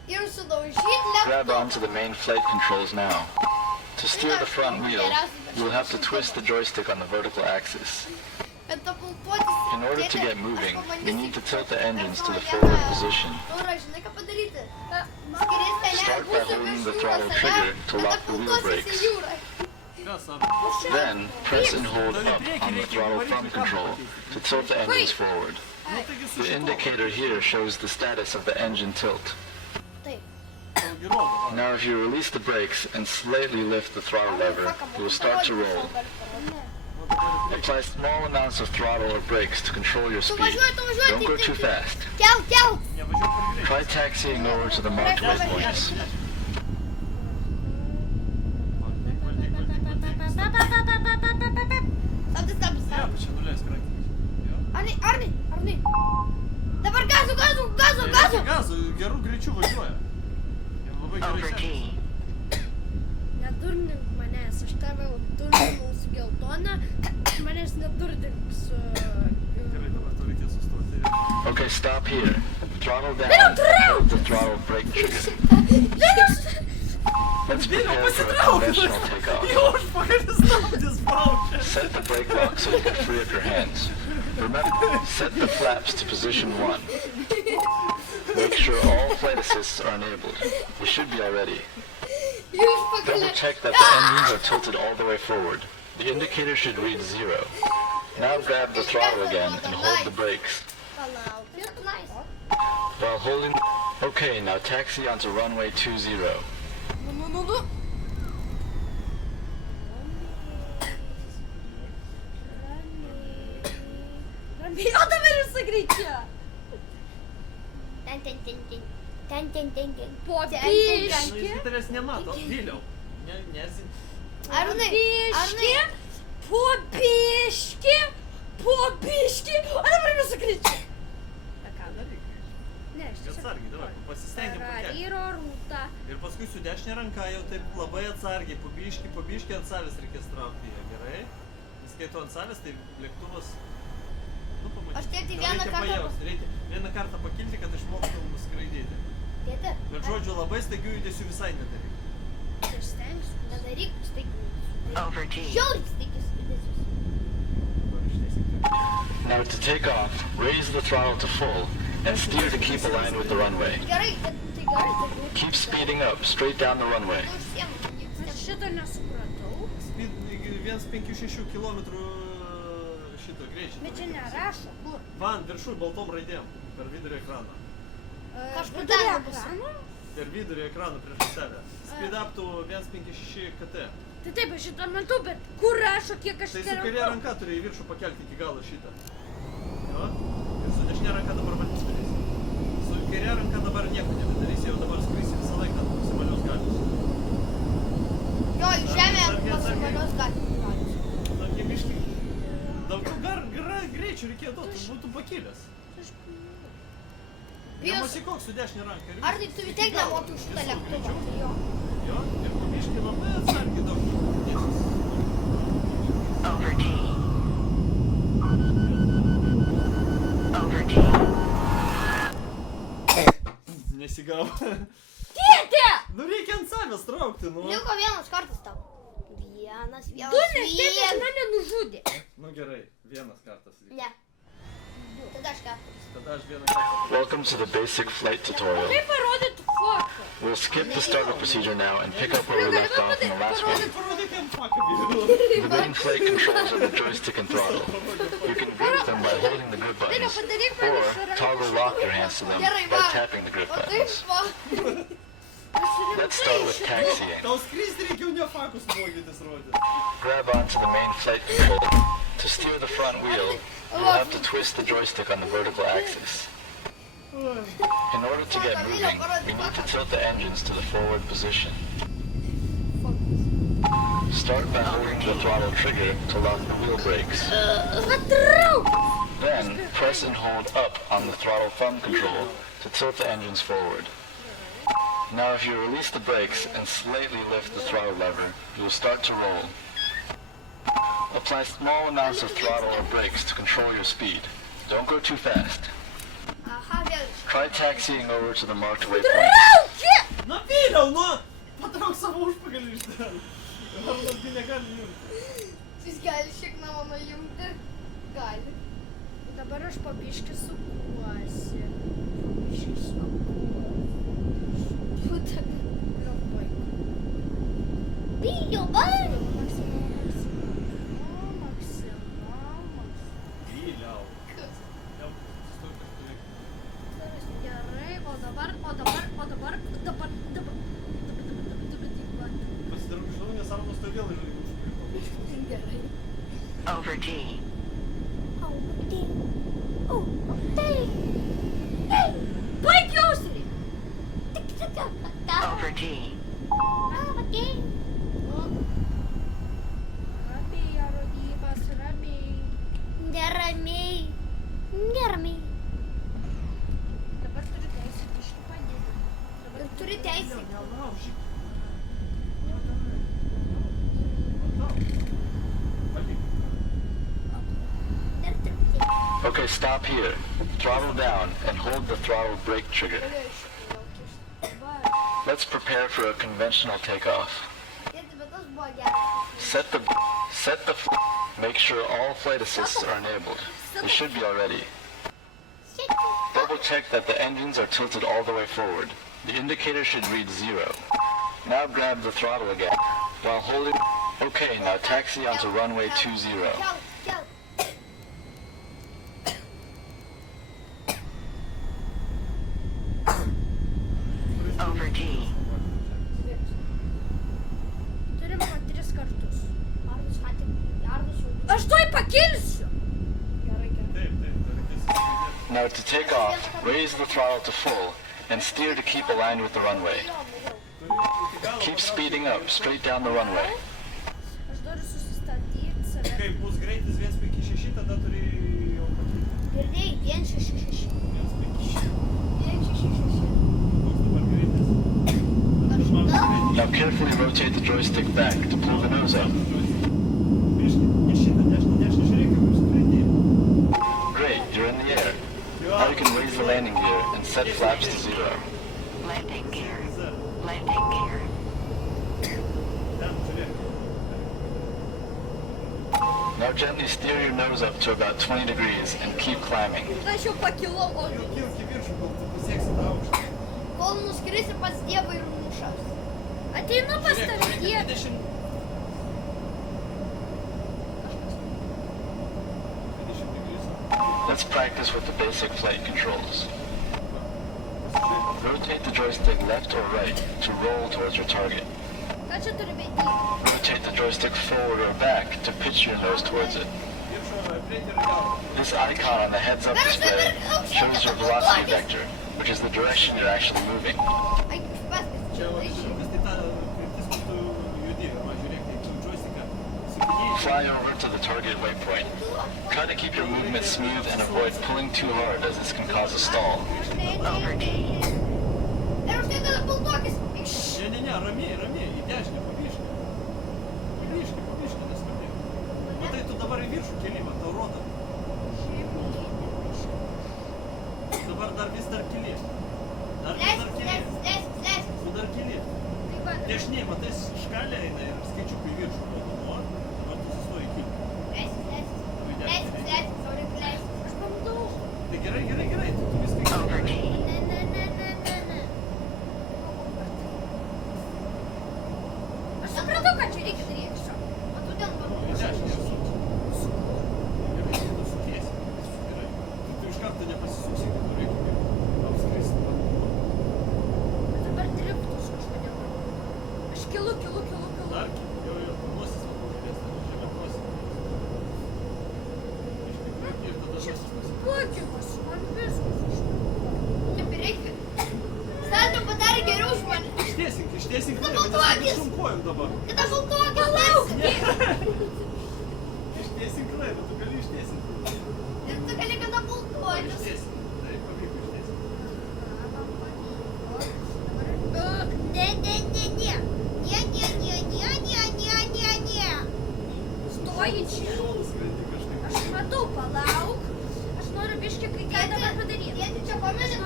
Ir sudaužyti Grab lėktuvą. onto the main flight controls now. To steer the front wheel, you'll have to twist the joystick on the vertical axis. In order to get moving, you need to tilt the engines to the forward position. Žinai ką padaryti? Start by holding the throttle trigger to lock the wheel brakes. Kas ar? Then, press and hold up on the throttle thumb control to tilt the engines forward. Nu taigi su The šituo. indicator here shows the status of the engine tilt. Taip. Taugi rodo, va. Now if you release the brakes and slightly lift the throttle lever, you'll start to roll. Apply small amounts of throttle or brakes to control your speed. Don't go too fast. Kelt. Nevažiuok per greitai. Try taxiing over to the marked waypoints. Stabdis. Ne, pa čia nuleisk rankinį. Jo. Arnai. Dabar gazu. Gazu, gerų greičių važiuoja. Jam labai gerai sekasi. Nedurnink manęs, aš tave durninau su geltona, manęs nedurnink su... Gerai, dabar tau reikės sustoti. Okay, stop here. Throttle down. Hold the throttle brake trigger. Let's prepare for a conventional takeoff. Jau aš pakalis stabdis spaudžia. Set the brake lock so you can free up your hands. Remember, set the flaps to position 1. Make sure all flight assists are enabled. You should be already. Double check that the engines are tilted all the way forward. The indicator should read 0. Now grab the throttle again and hold the brakes. While holding... Okay, now taxi onto runway 20. Nu. O dabar ir sugrįčia. Ten. Po Nu, biški. jis tavęs nemato. Vėliau. Nesi... Arnai. Po biški. O dabar ir sugrįčia. Ką daryk? Ne, aš Atsargiai, dabar pasistengiam pakelti. Ferrari rūta. Ir paskui su dešinė ranka jau taip labai atsargiai, po biškį ant savęs reikės traukti ją, gerai? Nes kai tu ant savęs, tai lėktuvas... Nu, pamatysi. Aš tėti Gal vieną reikia kartą- pajausti, reikia vieną kartą pakilti, kad išmoktum skraidyti. Tėti. Bet žodžiu, labai staigių judesių visai nedaryk. Aš stengsiu. Nedaryk staigiai. Over T. Žiauriai staigius judesius. Dabar išteisim. Now to take off, raise the throttle to full and steer to keep aligned with the runway. Gerai, tai gerai. Keep speeding up, straight down the runway. Aš šito nesupratau. Speed 1,56 km šito greičio. Bet čia nerašo. Kur? Van, viršui baltom raidėm, per vidurį ekraną. Kažkur Vidury ten ekrano? Per vidurį ekraną prieš save. Speed up to 1,56 kt. Tai taip, aš šitą matau, bet kur rašo, kiek aš Tai su kairė ranka turi į viršų pakelti iki galo šitą. Jo? Ir su dešinė ranka dabar valdys darysi. Su kairė ranka dabar nieko nebedarysi, jau dabar skrisi visą laiką maksimalios galios. Jo, į žemę maksimalios galios. Tokie biški. Daugiau greičių reikėjo duoti, būtų pakilęs. Nemasikoks su dešinė ranka. ir Ar tai tu vis tiek nemotų šitą visur lėktuvą? greičiau. Jo. Jo, ir biški labai atsargiai daug. Dėsis. Over T. Nesigavo. Tėtė! Nu reikia ant savęs traukti, nu. Liko vienas kartas tau. Vienas. Tu nes tėtis mane nužudė. Nu gerai, vienas kartas liko. Ne. Tada aš keturis. Tada aš vieną kartą. Welcome to the basic flight tutorial. Kaip parodytų foką? We'll skip the startup procedure now and pick up where we left off in the last one. Parodyk jam faką vyrų. The main flight controls are the joystick and throttle. You can grip them by holding the grip buttons, or toggle lock your hands to them by tapping the grip O taip buttons. va. Let's start with taxiing. Tau skristi reikėjo ne fakus mokytis rodyti. Grab onto the main flight control. To steer the front wheel, you'll have to twist the joystick on the vertical axis. In order to get moving, we need to tilt the engines to the forward position. Start by holding the throttle trigger to lock the wheel brakes. Then, press and hold up on the throttle thumb control to tilt the engines forward. Now if you release the brakes and slightly lift the throttle lever, you'll start to roll. Apply small amounts of throttle or brakes to control your speed. Don't go too fast. Aha, vėl. Try taxiing over to the marked waypoint. Traukia! Nu, vyliau, nu! Patrauk savo užpakalį iš ten. Arnas gi negali jungti. Jis gali šiek mano jungti. Gali. Dabar aš pabiškį sukuosi. Pabiškį sukuosi. Puta. Labai. Bijo, bari. Vyliau. Gerai, o dabar. Pasidarau iš naujo, nes Arnas to vėl užpakalį. Gerai. Over G. Baig jausrį! Over G. Ramiai, Arodybas, ramiai. Neramiai. Neramiai. Dabar turiu teisę biškį padėti. Dabar Turi teisę. Nelaužyk. Dar truputį. Okay, stop here. Throttle down and hold the throttle brake trigger. Let's prepare for a conventional takeoff. Tėti, bet tas buvo geras. Make sure all flight assists are enabled. They should be already. Double check that the engines are tilted all the way forward. The indicator should read 0. Now grab the throttle again. While holding... Okay, now taxi onto runway 20. Kel, kel. Over G. turim po 3 kartus. Arnas matė. Arnas jau. Aš tuoj pakilsiu! Gerai, gerai. Taip, dar reikės įsidėti. Now to take off, raise the throttle to full and steer to keep aligned with the runway. Keep speeding up, straight down the runway. Aš noriu susistatyti save. Kai bus greitis 156, tada turi jau pakilti. Girdėjai, 166. 156. 166. Koks dabar greitis? Aš gal. Now carefully rotate the joystick back to pull the nose up. Biški, ne šitą, dešinę, žiūrėk, kaip apskrendė. Great, you're in the air. Now you can raise the landing gear and set flaps to 0. Landing gear. Landing gear. Ten, žiūrėk. Now gently steer your nose up to about 20 degrees and keep climbing. Aš jau pakilau, o Kilk į viršų, kol tu pasieksi tą aukštą. Kol nuskrisi pas Dievą ir nušaus. ateinu pas tave, Dieve. 20 degrees. Let's practice with the basic flight controls. Rotate the joystick left or right to roll towards your target. Ką čia turi veikti? Rotate the joystick forward or back to pitch your nose towards it. Viršų, priekį ir galvą. This icon on the heads-up display shows your velocity vector, which is the direction you're actually moving. Ai, paskais. Čia va, kas tai ta kryptis, kur tu judi. Va, žiūrėk, tai tu joystiką sukinėjai. Fly over to the target waypoint. Try to keep your movement smooth and avoid pulling too hard as this can cause a stall. Over G. Ir už tai tada bultokis. Ne, ramiai, į dešinę, pabiškį. Pabiškį, neskubėk. Matai, tu dabar į viršų keli, va, tau rodo. Dabar dar vis dar keli. Leiskis. Tu dar keli. Taip pat. Dešinė, matai, škalė eina ir skaičiukai į viršų. Dabar tu sustoji keli. Leiskis. Aš bandau. Tai gerai, tu viską Over G. Aš supratau, ką čia reikia daryti. O tu ten į dešinę suk. Gerai, tu sukiesi. Gerai. Tu iš karto nepasisuksi, kad tu reikia apskristi. Bet dabar driftus kažkodėl. Aš kilu. Dar jau nosis pažiūrės, žemė nosis. Ir tada nosis pasipūs. Pokimas, man viskas užtruko. Taip ir reikia. Sandra padarė geriau už mane. Ištiesink, Tada bet bultokis. aš šunkojau dabar. Kada bultokis lauk. Ištiesink laivą, tu gali ištiesinti. Ir tu gali kada bultokis. Ištiesinti, tai pavyko ištiesinti. Ne. Stoji čia. Skrendi kažkaip. Aš matau, palauk. Aš noriu biškį kai ką dabar padaryti. Tėti, čia pameni tą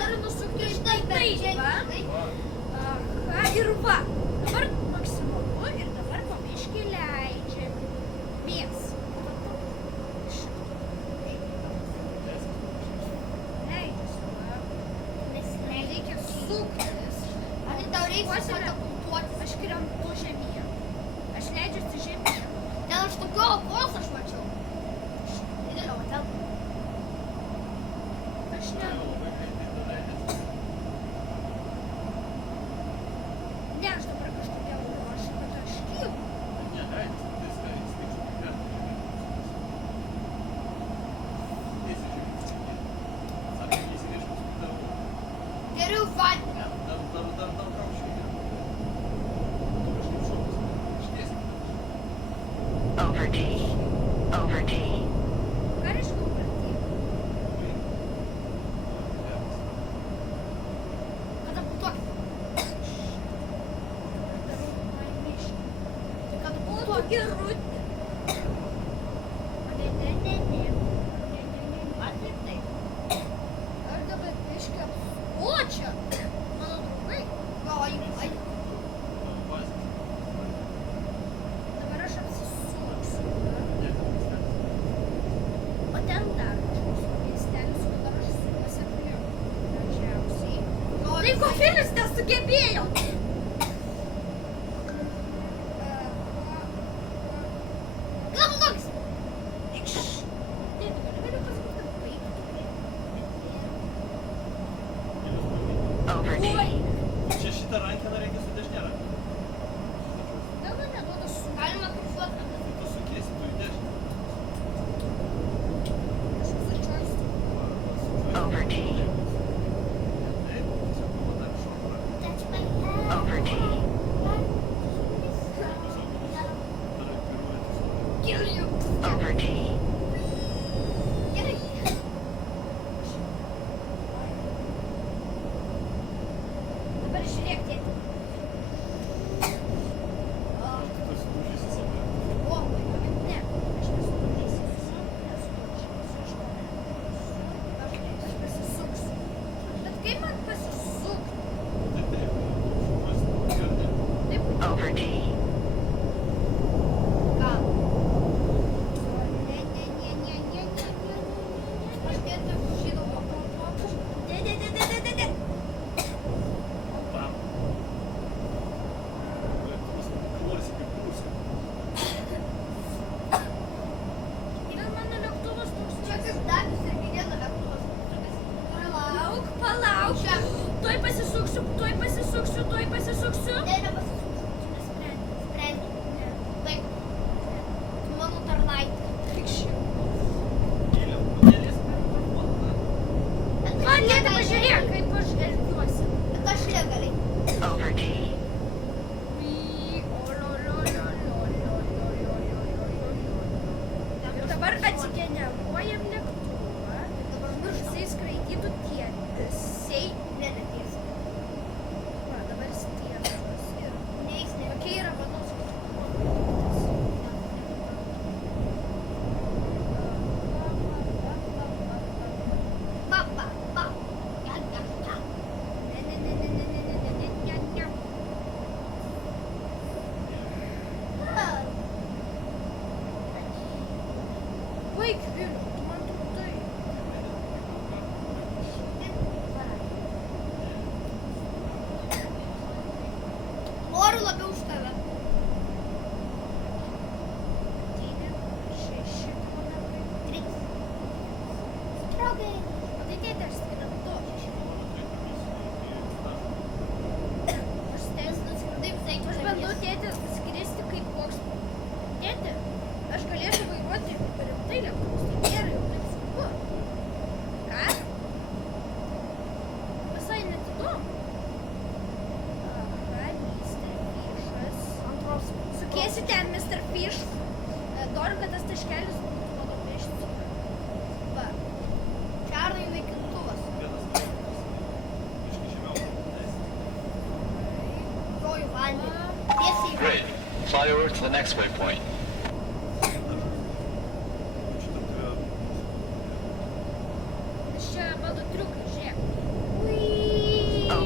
Noriu nusukti Štai, bet taip, čia, va. žinai. Aha, ir va. Dabar maksimalu ir dabar po biškį leidžiamės. Leidžiasi, va. Nes reikia suktis. Ar tau reikia Puoselė. katapultuotis? Aš krentu žemyn. Aš leidžiuosi žemyn. Ten aš tokio opos aš mačiau. Didelio, va ten. Aš ne. Ne, aš dabar kažkodėl ruošiu, kad aš kylu. Geriau vandenį. Over T. Over T. Ką reiškia uvertį? Katapultuokit. Darau man mišką. Tai O, katapultuokit. gerutė. Ne. Man ir taip. Aš dabar mišką. O, čia. Mano draugai. Ai. Dabar aš apsisuksiu. O ten dar kažkoks miestelis, kur dar aš sukuosi aplink. Dažniausiai. Tai kofilis nesugebėjo. Katapultuokis. Tai dabar galiu pasakyti, kad baigti. Over T. Čia šitą rankeną reikia su dešinė ranka. Gal man neduoda su... Galima kryžiuot rankas. Tai tu sukiesi, tu į dešinę. Aš visą čiuožiu. Over T. Taip, tiesiog pamatavim šoną ranką. That's my head. Over T. Kill you. Over T. Gerai. Dabar žiūrėk, tėti. O, Ne, aš nesudaužysiu. Aš pasisuksiu. Bet kaip man pasisukti? Taip, Over T. ką? ne. Aš tiesiog žinau. Ne. Bet mano lėktuvas toks Čia kaip Davis ir Miguelio lėktuvas. Palauk. Tuoj pasisuksiu. Ne, nepasisuksiu. Sprendi. Taip. Tu mano tarnaitė. Man tėti pažiūrėk, kaip aš elgiuosi. Bet aš legaliai. Over T. Ir dabar atsigeneruojam lėktuvą. Dabar miršta. Jisai skraidytų tiesiai. Ne, netiesa. Va, dabar jis tiesias. Ir Neis, ne. tokia yra vados. Ba. Ja. Ne. Baik, Viliu, tu man trukdai. Noriu labiau už tave. 6 kilometrai. 3. Draugai. O tai tėti, aš skrendu. Aš stengiuosi. Taip, tai Aš bandau tėti skristi kaip koks. Tėti, aš galėčiau vairuoti rimtai lėktuvus. Tai nėra jau taip sunku. Ką? Visai net įdomu. Aha, Mr. Fishas. Antros. Sukiesi ten, Mr. Fish. Noriu, kad tas taškelis būtų mano pėštis. Va. Čarnai naikintuvas. Groju vandenį. Tiesiai į Great. Fly over to the next waypoint. Nes čia mano triukai, žiūrėk. Ui.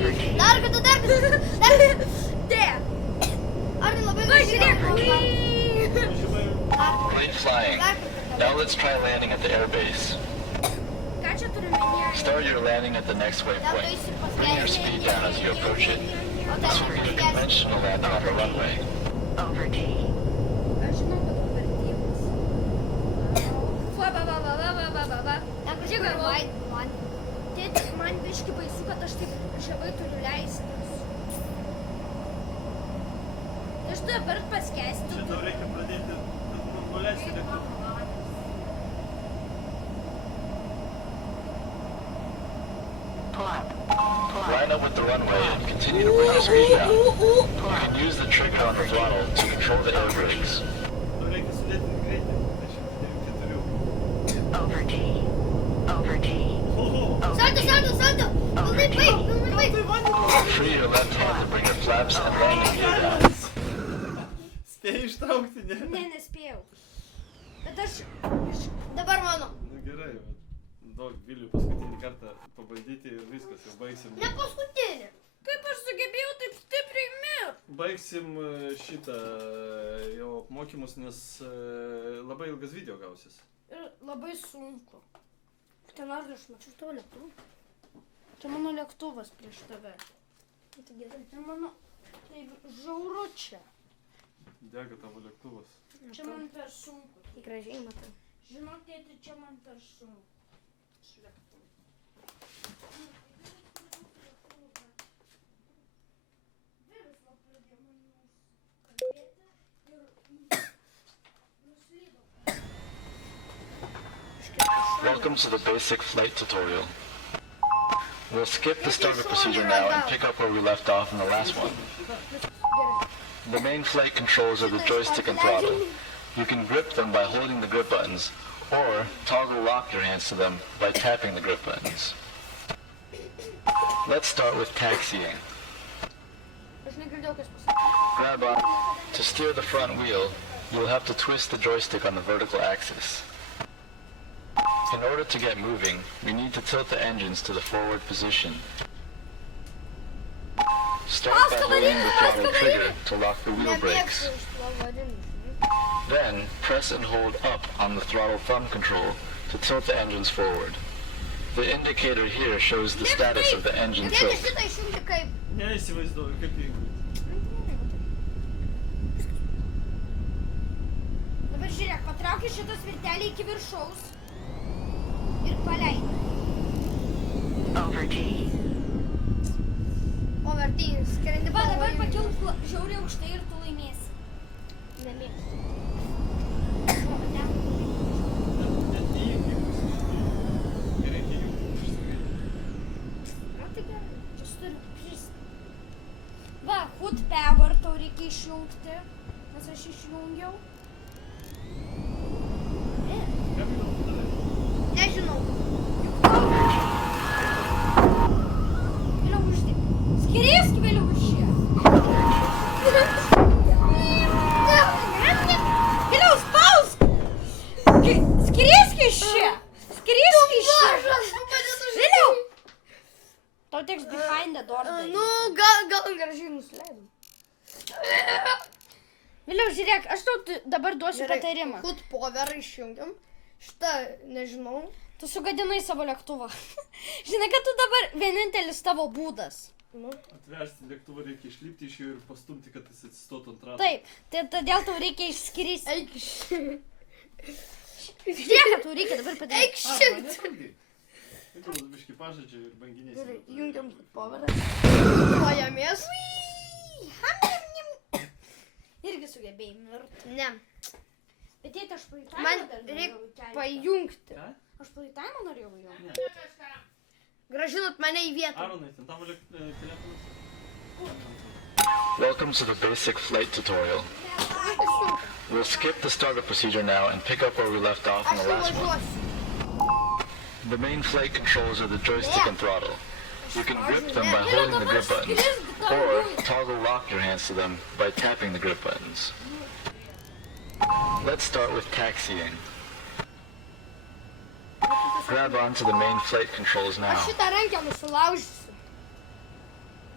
Over T. Dar kartą, dar kartą. Dar kartą. De. Arnai labai Va, žiūrėk. Great flying. Now let's try landing at the airbase. Ką čia turiu minėti? Start your landing at the next waypoint. Bring your speed down as you approach it. This will be a conventional landing on the runway. Over T. Aš žinau, kad operatyvas. Va. Žiūrėk, man. Tėti, man biški baisu, kad aš taip žavai turiu leistis. Aš dabar paskęstu. Čia tau reikia pradėti nuleisti lėktuvą. Pull up. Pull up. Line up with the runway and continue to bring your speed down. You can use the trigger on the throttle to control the air brakes. Tau reikia sudėtinti greitį. 24. Over T. Over T. Oho. Salto. Pilnai baig. Free your left hand to bring your flaps and landing gear down. Spėjai ištraukti, ne? Ne, nespėjau. Bet aš... Dabar mano. Nu gerai, duok Viliui paskutinį kartą pabandyti ir viskas, jau baigsim. Ne paskutinį. Kaip aš sugebėjau taip stipriai mirt? Baigsim šitą jau apmokymus, nes labai ilgas video gausis. Ir labai sunku. Ten aš mačiau tavo lėktuvą. Čia mano lėktuvas prieš tave. Tai gerai. Ir mano... Taip, žiauru čia. Dega tavo lėktuvas. Čia man per sunku. Tik gražiai matai. Žinok, tėti, čia man per sunku. Welcome to the basic flight tutorial. We'll skip the startup procedure now and pick up where we left off in the last one. The main flight controls are the joystick and throttle. You can grip them by holding the grip buttons, or toggle lock your hands to them by tapping the grip buttons. Let's start with taxiing. Aš negirdėjau, kas pasakė. Grab on. To steer the front wheel, you'll have to twist the joystick on the vertical axis. In order to get moving, we need to tilt the engines to the forward position. Start by holding the throttle trigger to lock the wheel brakes. Then, press and hold up on the throttle thumb control to tilt the engines forward. The indicator here shows the status of the engine Reikia tilt. šitą išjungti kaip. Neįsivaizduoju, kaip jeigu. Dabar žiūrėk, patraukė šitą svirtelį iki viršaus ir paleidai. Over T. O vertinis, skrendi Va, dabar pavojingai. pakilk žiauriai aukštai ir tu laimėsi. Nemėgstu. O, ne. Net įjungi pusės. Reikia įjungti išsigaiti. Na tai gerai, čia turi kristi. Va, hood power tau reikia išjungti, nes aš išjungiau. Ką Viliau padarė? Nežinau. Vėliau uždė. Skriesk vėliau už čia. Vėliau spausk. Skriesk iš čia. Skriesk iš čia. Vėliau. Tau teks behind the door. Nu, gal gražiai nusileidom. Vėliau žiūrėk, aš tau dabar duosiu patarimą. Hood power išjungiam. Šitą nežinau. Tu sugadinai savo lėktuvą. Žinai, kad tu dabar vienintelis tavo būdas. Nu. Atversti lėktuvą reikia išlipti iš jo ir pastumti, kad jis atsistotų ant rato. Taip, tai todėl tau reikia išskristi. Eik šit. Žiūrėk, kad tau reikia dabar padaryti. Eik šit. Netrukdyk. Vikalas biškį pažadžia ir banginėsi. Gerai, jungiam hood powerą. Klojamės. Irgi sugebėjai mirti. Ne. Bet jei aš praeitą Man reikia pajungti. Ką? Aš praeitą norėjau jo. Ne. Gražinot mane į vietą. Aronai, ten tavo telefonas. Welcome to the basic flight tutorial. We'll skip the startup procedure now and pick up where we left off in Aš the jau last one. važiuosiu. The main flight controls are the joystick and throttle. You can grip them by holding the grip buttons, or toggle lock your hands to them by tapping the grip buttons. Let's start with taxiing. Grab onto the main flight controls now. Aš šitą rankę nusilaužysiu.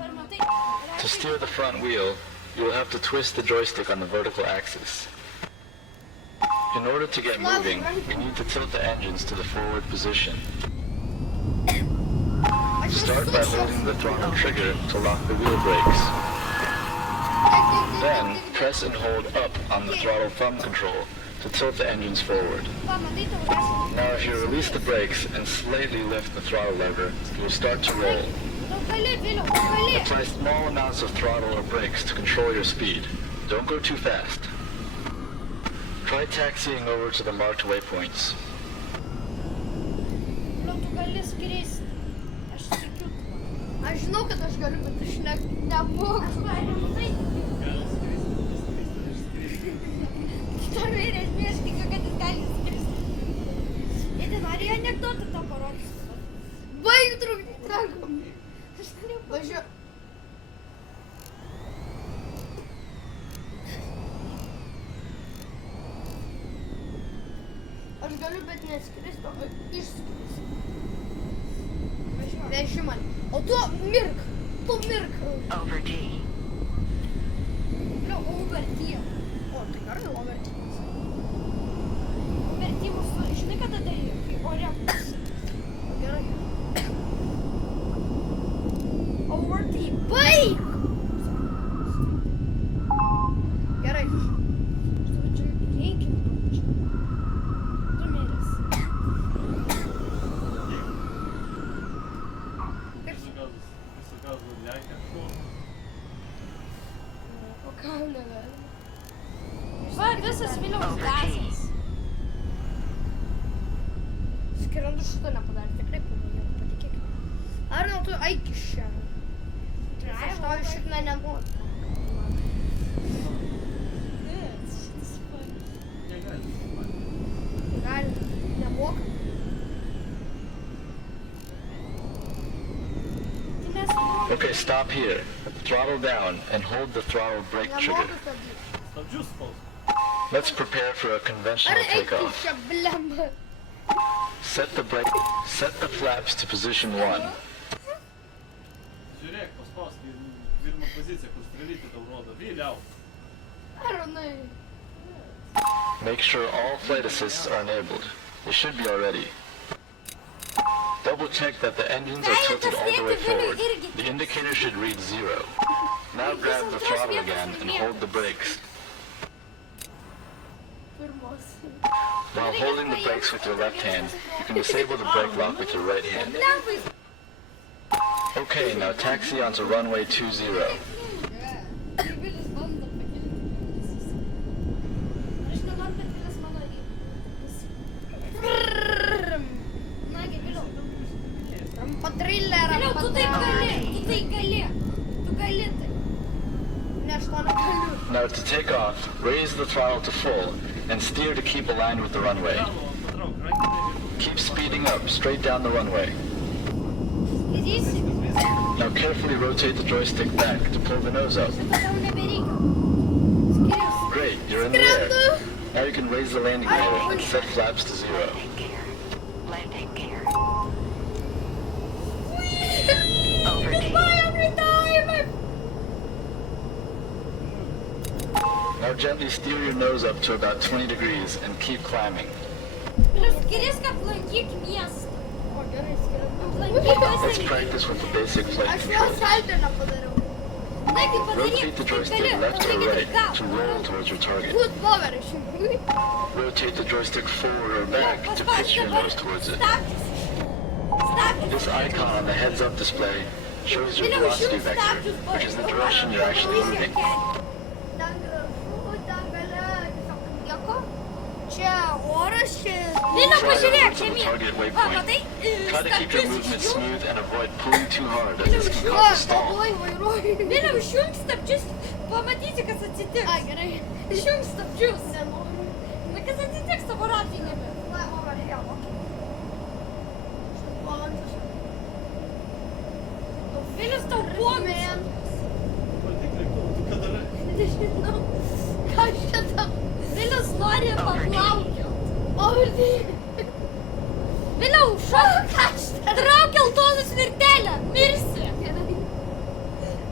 Dabar matai. To steer the front wheel, you will have to twist the joystick on the vertical axis. In order to get moving, you need to tilt the engines to the forward position. Start by holding the throttle trigger to lock the wheel brakes. Then, press and hold up on the throttle thumb control to tilt the engines forward. Now if you release the brakes and slightly lift the throttle lever, you will start to roll. Apply small amounts of throttle or brakes to control your speed. Don't go too fast. Try taxiing over to the marked waypoints. Aš žinau, kad aš galiu, bet aš nemoku. Storvėrės mieškiai, kad jis gali skristi. Jie ten norėjo anekdotą tą parodyti. Baig trukdyti rankom. Aš nemoku. Važiuoju. Aš galiu, bet neskristi, o išskristi. Veži man. O tu mirk. Over T. Overtie. O, tai gerai, overtimas. Overtimus, žinai, kada daryti, kai ore pusi. Gerai. Overtime. Baig! Gerai. Štai čia reikia. Tu miręs. Visu gazų lekia. O kam negali? Va, visas Vilniaus gazas. Skrendu šito nepadarė, tikrai pavojau, patikėkime. Ar nu tu eik iš čia? Aš tau šitą nemoku. Gali, nemoku. Okay, stop here. Throttle down and hold the throttle brake trigger. Nemoku stabdyti. Stabdžius spaus. Let's prepare for a Ar conventional eik iš takeoff. čia, blemba. Set the flaps to position 1. Žiūrėk, paspausk į pirmą poziciją, kur strėlytė tau rodo. Vėliau. Arnai. Make sure all flight assists are enabled. They should be already. Double check that the engines are tilted all the way forward. The indicator should read 0. Now grab the throttle again and hold the brakes. Pirmos. While holding the brakes with your left hand, you can disable the brake lock with your right hand. Okay, now taxi onto runway 20. Vilis bando pakilti. Aš nenoriu, kad Vilis mano rytų. Nagi, Viliau. Patrillerą Viliau, tu tai gali. Tu gali tai. Ne, aš to negaliu. Now to take off, raise the throttle to full and steer to keep aligned with the runway. Patrauk, rankinį. Keep speeding up, straight down the runway. Skrisi. Now carefully rotate the joystick back to pull the nose up. Šito tau nebereikia. Skris. Great, you're in the air. Now you can raise the landing gear and set flaps to 0. Landing gear. Over T. Now gently steer your nose up to about 20 degrees and keep climbing. Viliau, skrisk aplankyk miestą. O, gerai, skrendu. Aplankyk Let's visą. practice with the basic flight Aš vėl controls. saltą nepadariau. Nagi, padaryk. Rotate the joystick left or right to roll towards your target. Good power, šimtai. Rotate the joystick forward or back to pitch your nose towards it. This icon on the heads-up display shows your velocity vector, which is the direction you're actually moving. Ten gražu, ten gale, tiesiog nieko. Čia oras, čia... Viliau, Try pažiūrėk, over to čia the miestas. target Va, waypoint. matai? Try to keep your movement smooth and avoid pulling too hard, as this can O, cause a stall. tobulai vairuoju. Vėliau išjunk stabdžius, pamatysi, kas atsitiks. Ai, gerai. Išjunk stabdžius. Nenoriu. Na, kas atsitiks tavo ratui nebe. Na, over here, okay. Štai valandas. Vėlius tau buomis. Patikrik, tu ką darai? Nežinau. Ką šitą? Vėlius nori paplaukio. Overdy. Vėliau šok. Ką šitą? Trauk geltoną svirtelę. Mirsi. Gerai.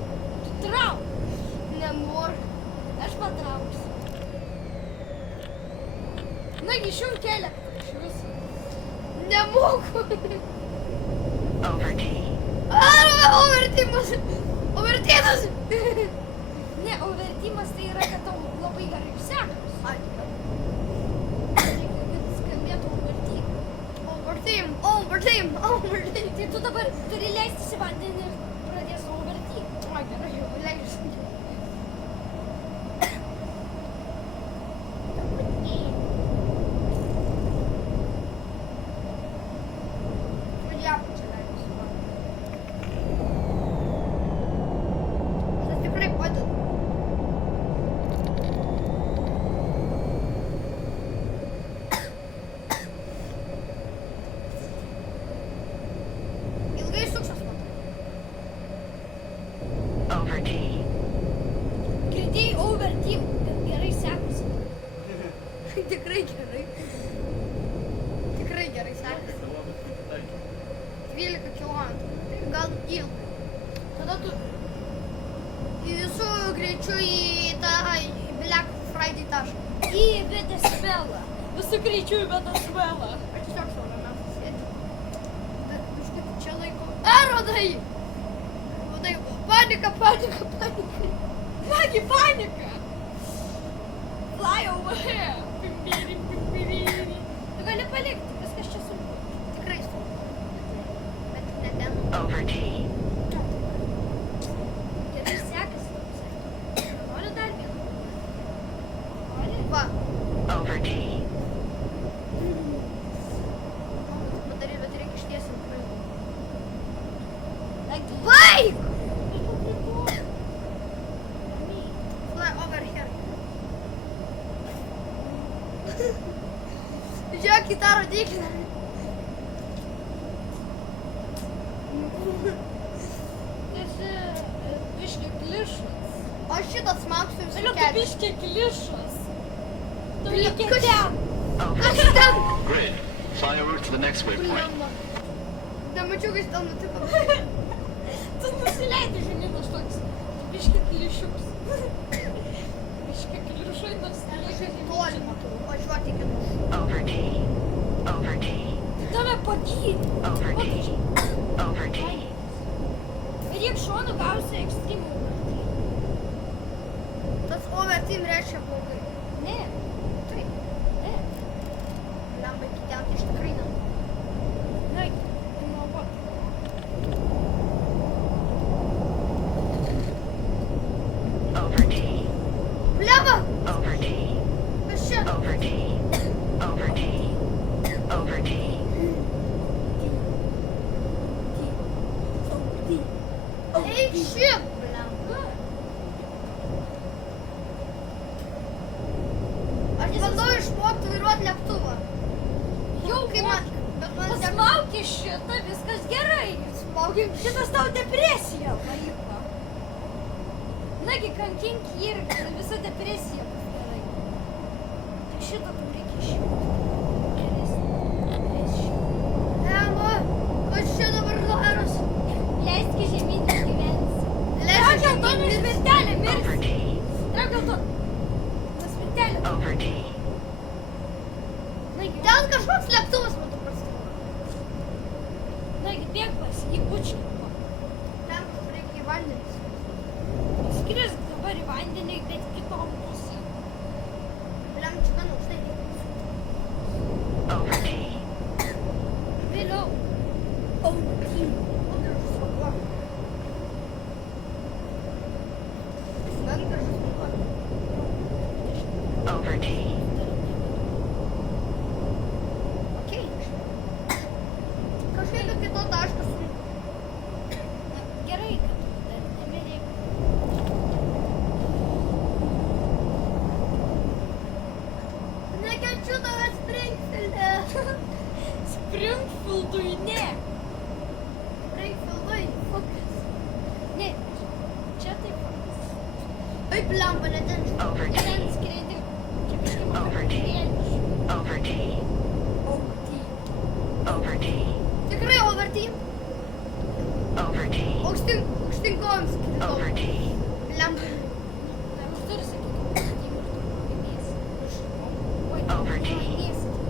Nagi, išjunk elektrą iš viso. Nemoku. Over T. Overtimas. Overtimas. Ne, o vertimas tai yra, kad tau labai gerai sekasi. Ai, Reikia, kad skambėtų overtim. Overtim. Tai tu dabar turi leistis į vandenį ir pradės overtim. Ai, gerai, jau leisiu. Tas tikrai padeda. Ilgai sukšas man. Over T. Girdėjai overtim, kad gerai sekasi. Tikrai gerai. Tikrai gerai sekasi. 12 kilometrų. Gal ilgai. Tada tu į visų greičių į tą Black Friday tašką. Į Venezuelą. Visų greičių į Venezuelą. Aš tiesiog savo ramiausiai sėdžiu. Bet kažkaip čia laiko. Rodai! Rodai, panika. Nagi, panika! Fly over here. Pimpiri. Tu gali palikti, viskas čia sunku. Tikrai sunku. Bet ne ten. Over T. Gerai sekasi. Nori dar vieną? Nori? Va. Over T. Padarė, bet reikia ištiesinti. Nagi. Baik! Fly over here. Žiūrėk į tą rodiklį. Esi biški klišas. O šitas smagsų Vėliau visų tu kelių. biški klišas. Tu Bля, reikia kas- ten. Over Aš T. ten. Great. Fly over to the next waypoint. Blemba. Nemačiau, kas ten nutiko. Tu nusileidai, žinai, aš toks biški klišiuks. Biški klišai, nors nelieka Toli matau. Važiuoti iki mūsų. Over T. Over T. Tave pagydė. Over T. Over T. Ir jeigu šonu gausi ekstremų overteam. Tas overteam reiškia blogai. Ne, Taip. ne. Lemba iki ten, tai iš tikrai ne. Nagi, inovot. Over T. Blemba! Over T. Kas čia? Over T. Over T. Over T. Eik šiaip, blemba. Aš bandau išmokti vairuoti lėktuvą. Jau Kai man... Bet man sek... pasmaukė šitą, viskas gerai. Smaugiai. Šitas tau depresija paliko. Nagi, kankink jį ir visa depresija bus gerai. Tik šitą tau reikia išjungti. Lemba, kas čia dabar daros? Leisk žemyn išgyvensi. Leisiu Trauk geltoną svirtelę, Over mirsi. T. Trauk geltoną. Na svirtelę. Over T. Nagi, Ten kažkoks lėktuvas matau praskrido. nagi, bėg pas jį bučkį. Ten kažkur reikia į vandenį. Skrisk dabar į vandenį, bet kitom pusėm. Blemba, čia gan aukštai. Over T. Vėliau. O, gražus vanduo. Gan gražus vanduo. Over T. Okei. Kažkaip iki to taško sunku. Na, gerai, kad tu dar nemirė. Nekenčiu tavęs Springfield'e. Springfieldui ne. Springfield'ui, fukas. Ne, čia taip pat. Ai, blemba, ne ten. Over T. Ten skredi. Čia kažkaip Over T. Over T. Over T. Tikrai overteam. Over T. Aukštyn kojom skridau. Over T. Blemba. Aš turiu sakyti, kad tu laimėsi. Oi, Over T. laimėsi.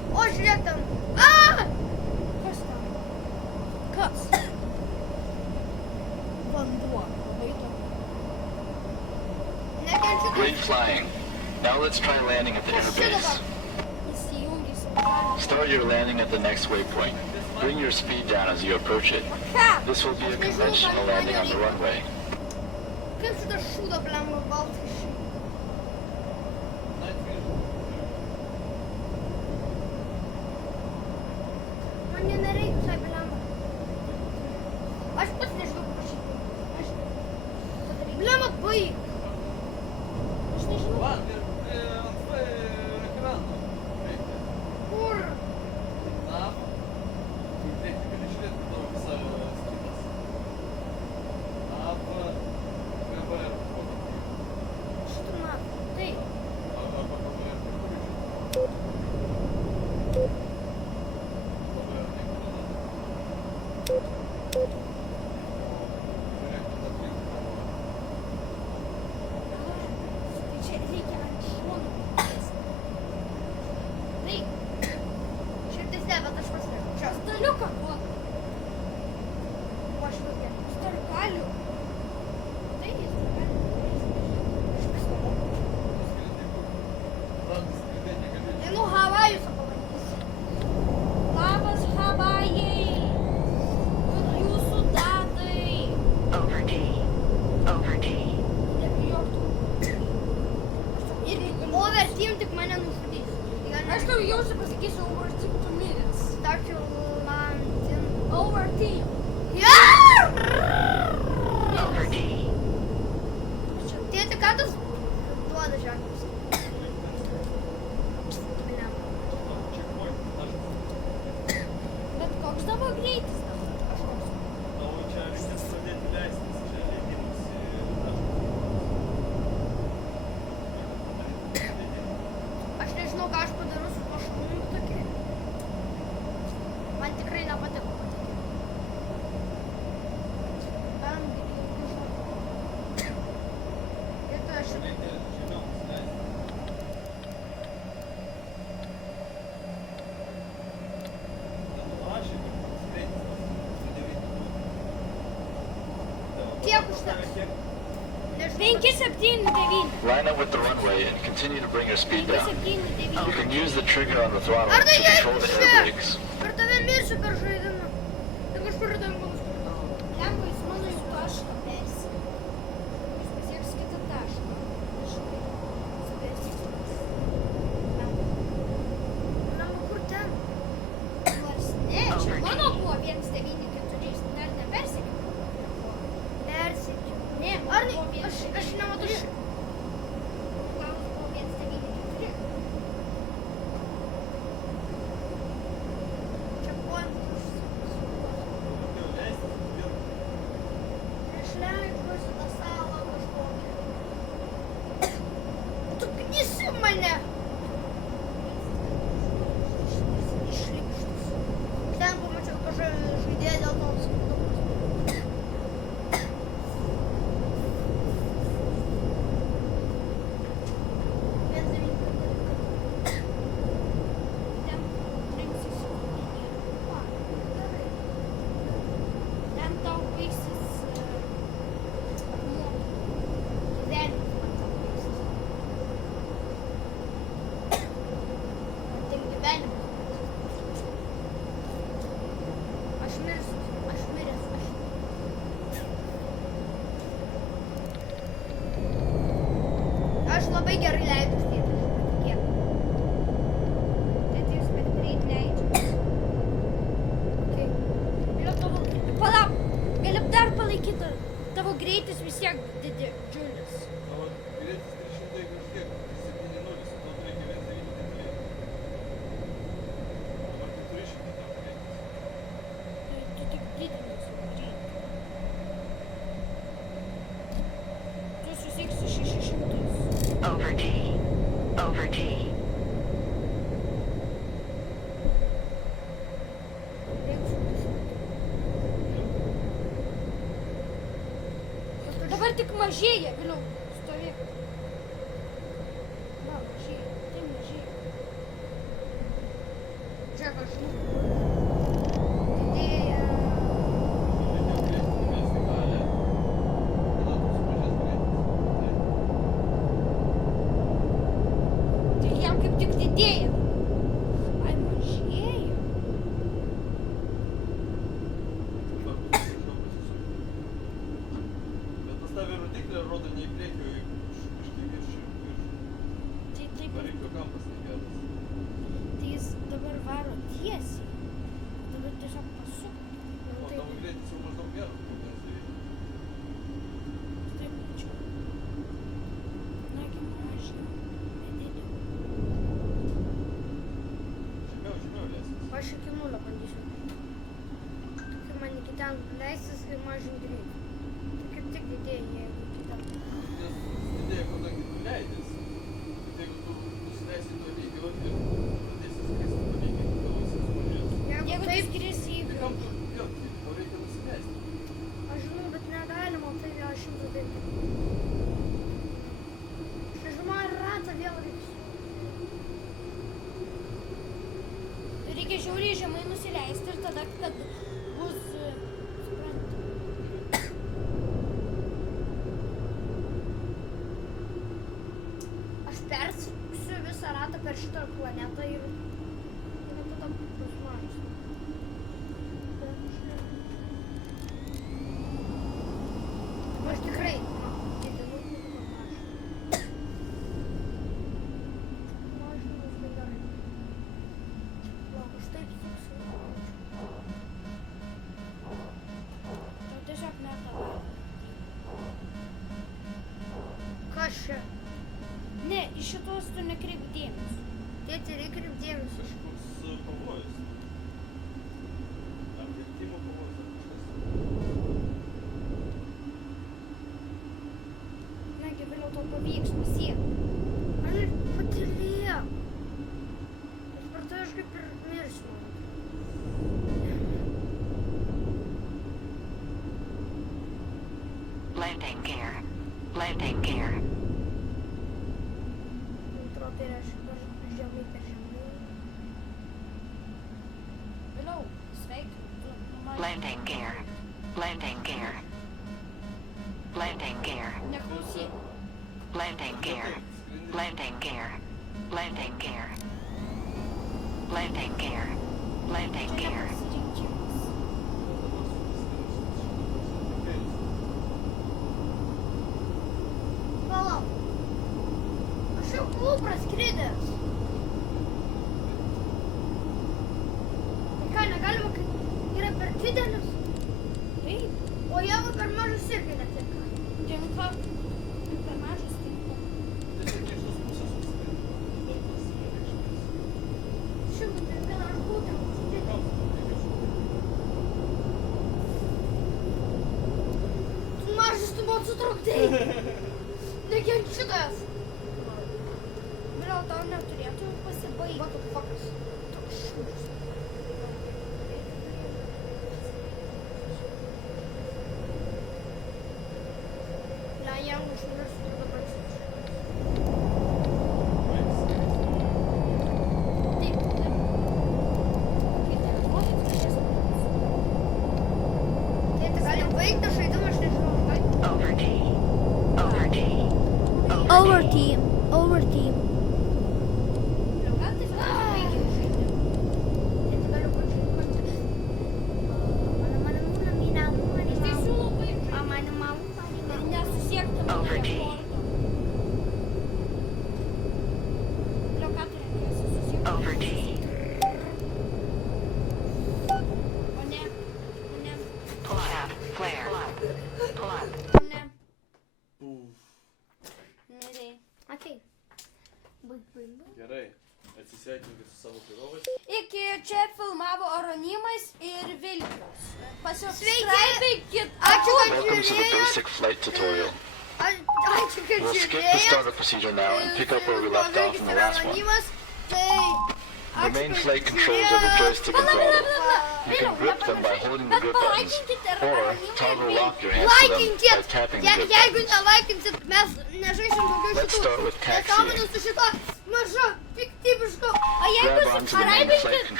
žiūrėk ten. Kas ten? Kas? Vanduo. Labai įdomu. Nekenčiu Great flying. Now let's try landing at the airbase. Įsijungi savo. Start your landing at the next waypoint. Bring your speed down as you approach it. This will be a conventional landing on the runway. Kaip šitą šūdą, blemba, baltai šį. Man nereikia visai, blemba. Aš pats nežinau prašyti. Aš padaryk. Blemba, baig. Aš nežinau. Va, ant ekrano. Reikia. Kur? Na, reikia, gali žiūrėti tavo visą skydas. VBR. Šitų metų. Taip. Arba VBR. Tai čia reikia ant šonų. Taip. Širdis ne, bet aš pasirinkau. Čia. Staliuką duok. O šitas gerai. Starkalių. Tai jis starkalių. Aš viską moku. Nu, Havajus pavadinsiu. Labas, Havajai. Kur jūsų datai? Over T. Over T. Nebijotų. Ir overteam tik mane nužudys. Aš tau jausiu pasakysiu over team 2 minutes. Starčiau landin. Over team. Over T. Tėti, ką tu duoda ženklus? Bet koks tavo greitis? Tavo čia reikės pradėti leistis, čia leidimas į Aš nežinau, ką aš padariau su tuo šūnu tokia. Man tikrai nepatiko patikėti. Tam nežinau. Ir tai aš... Reikia žemiau nusileisti. Panašiai, kad greitis Tiek užteks. Nežinau. 579. Line up with the runway and continue to bring your speed down. 579. You can use the trigger on the throttle Ar to tai control the air brakes. Per tave mirsiu per žaidimą. Tai kažkur tam bus. Lemba, jis mano jau tašką persi. Jis pasieks kitą tašką. Lemba, kur ten? Nors ne, čia mano buvo 194, jis dar nepersikė. Persikėjau. Ne, Ar buvo ne? Aš 194. nematau šį. Gal buvo 194. Čia pointas. Aš leidžiuosi tą salą kažkokią. Tu knysi mane. Išlikštus. Ten pamačiau kažkokį žaidėją dėl to nusipūdau. Ten rinksis. Ten tau baigsis gyvenimas. Man tau baigsis. Tik gyvenimas. Aš mirsiu. Aš miręs. Aš labai gerai leidus tėtis. Kiek? Bet jis per greit leidžia. Okay. Palauk, gali dar palaikyti. Tavo greitis vis tiek didžiulis. Tavo greitis 300 kažkiek, 7.0, o tu reikia 1.9. Dabar tai 300 tavo greitis. Tu tik didini savo greitį. Tu susieksi 600. Over T. Over T. Dabar tik mažėja, vėliau stovėk. Va, mažėja, tai mažėja. nevažinau. Didėja. Tai jam kaip tik didėja. Ai, mažėja. Bet pas tavę rodiklė rodo ne į priekį, o į kažkaip virš. Tai taip, Variklio kampas negeras. tai jis dabar varo tiesiai. Dabar tiesiog pasukti. O tavo greitis jau maždaug geras. Taip, čia. Nagi mažina. Žemiau lesis. Aš iki nulio bandysiu. Kai man iki ten leistis ir mažinti greitį. Tai kaip tik didėja, jeigu iki ten. Nes didėja, kadangi tu leidės. Bet jeigu tu nusileisi to lygio ir pradėsi skristi to lygio, tai tavo esi sumažės. Jeigu taip skrisi į Tai kam tu vėl, tau reikia nusileisti. Aš žinau, bet negalima, tai vėl 109. Aš žinau, ir ratą vėl reiks. Tai reikia žiauriai žemai nusileisti ir tada, kad bus... Aš persuksiu visą ratą per šitą planetą ir tada bus mažas. Aš tikrai didinu mažą. Mažinus tai gerai. Lauk, aš taip suksiu. Tau tiesiog nepadarė. Kas čia? Ne, į šitos tu nekreip dėmesio. Tėti, reikia kreip dėmesio. Kažkoks pavojus. Ar vertimo pavojus, ar kažkas. Negi, vėliau tau pavyks pasiekti. Aš patylėjau. Aš per tai aš kaip ir mirsiu. Landing gear. Landing gear. Atrodo, tai reiškia per žemai, per žemai. Vėliau, sveikinu, tu numažinai. Landing gear. Landing gear. Landing gear. Neklausyk. Landing gear. Landing gear. Landing gear. Landing gear. Landing Čia gear. nepasirinkimas. Palauk. Aš jau buvau praskridęs. Tai ką, negalima, kai yra per didelis? Taip. O jeigu per mažas irgi netinka? Tinka. Per mažas tinka. Tiesiog iš tos pusės užskrenda. Dar tas yra reikšmės. Šimtai, vėl aš būtent atsitikęs. Tu mažas, tu man sutrukdai. Nekenčiukas. Vėliau tau neturėtų pasibaigti. What the fuck is toks šūdus? Ne, jam užmirštų dabar šiandien. Taip, taip. Kai telefonas kažkas padarys. Tai galim baigti žaidimą, aš nežinau. Over T. Over T. Over team. Gal tai baigti žaidimą. Tai galiu pačiūkoti. Aš tai siūlau baigti. Ir nesusiekti Over T. rekordo. Vėliau ką tu reikėsi susiekti? Over T. O ne. Pull up. Flare. Pull up. O ne. Nereikia. Okei. Baig. Gerai, atsisveikinkit su savo žiūrovais. Iki čia filmavo Aronimas ir Vilkas. Pasisveikinkit. Ačiū, kad Welcome to the basic flight tutorial. Ačiū, kad We'll skip the startup procedure now and pick up where we left off in the last one. The main flight controls are the joystick and throttle. You can grip them by holding the grip buttons, or toggle lock your hands to them by tapping the grip Jeigu buttons. nelaikinsit, mes nežaisim daugiau Let's šitų. start with taxiing. Nesąmonės su šito maža piktybiško. O jeigu Grab onto the main flight controls.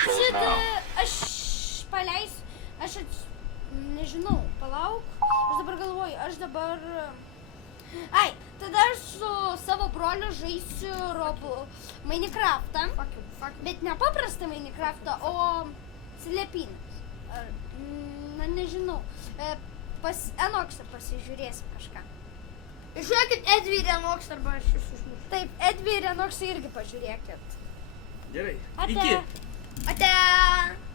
controls now. Aš paleisiu, nežinau, palauk, aš dabar galvoju, Ai, tada aš su savo broliu žaisiu Minecraftą, bet ne paprastą Minecraftą, o slėpynės. Na, nežinau, pas Enoxą pasižiūrėsim kažką. Žiūrėkit Edvį ir Enoxą arba aš jūs užmušiu. Taip, Edvį ir Enoxą irgi pažiūrėkit. Gerai. Ate. Iki. Ate.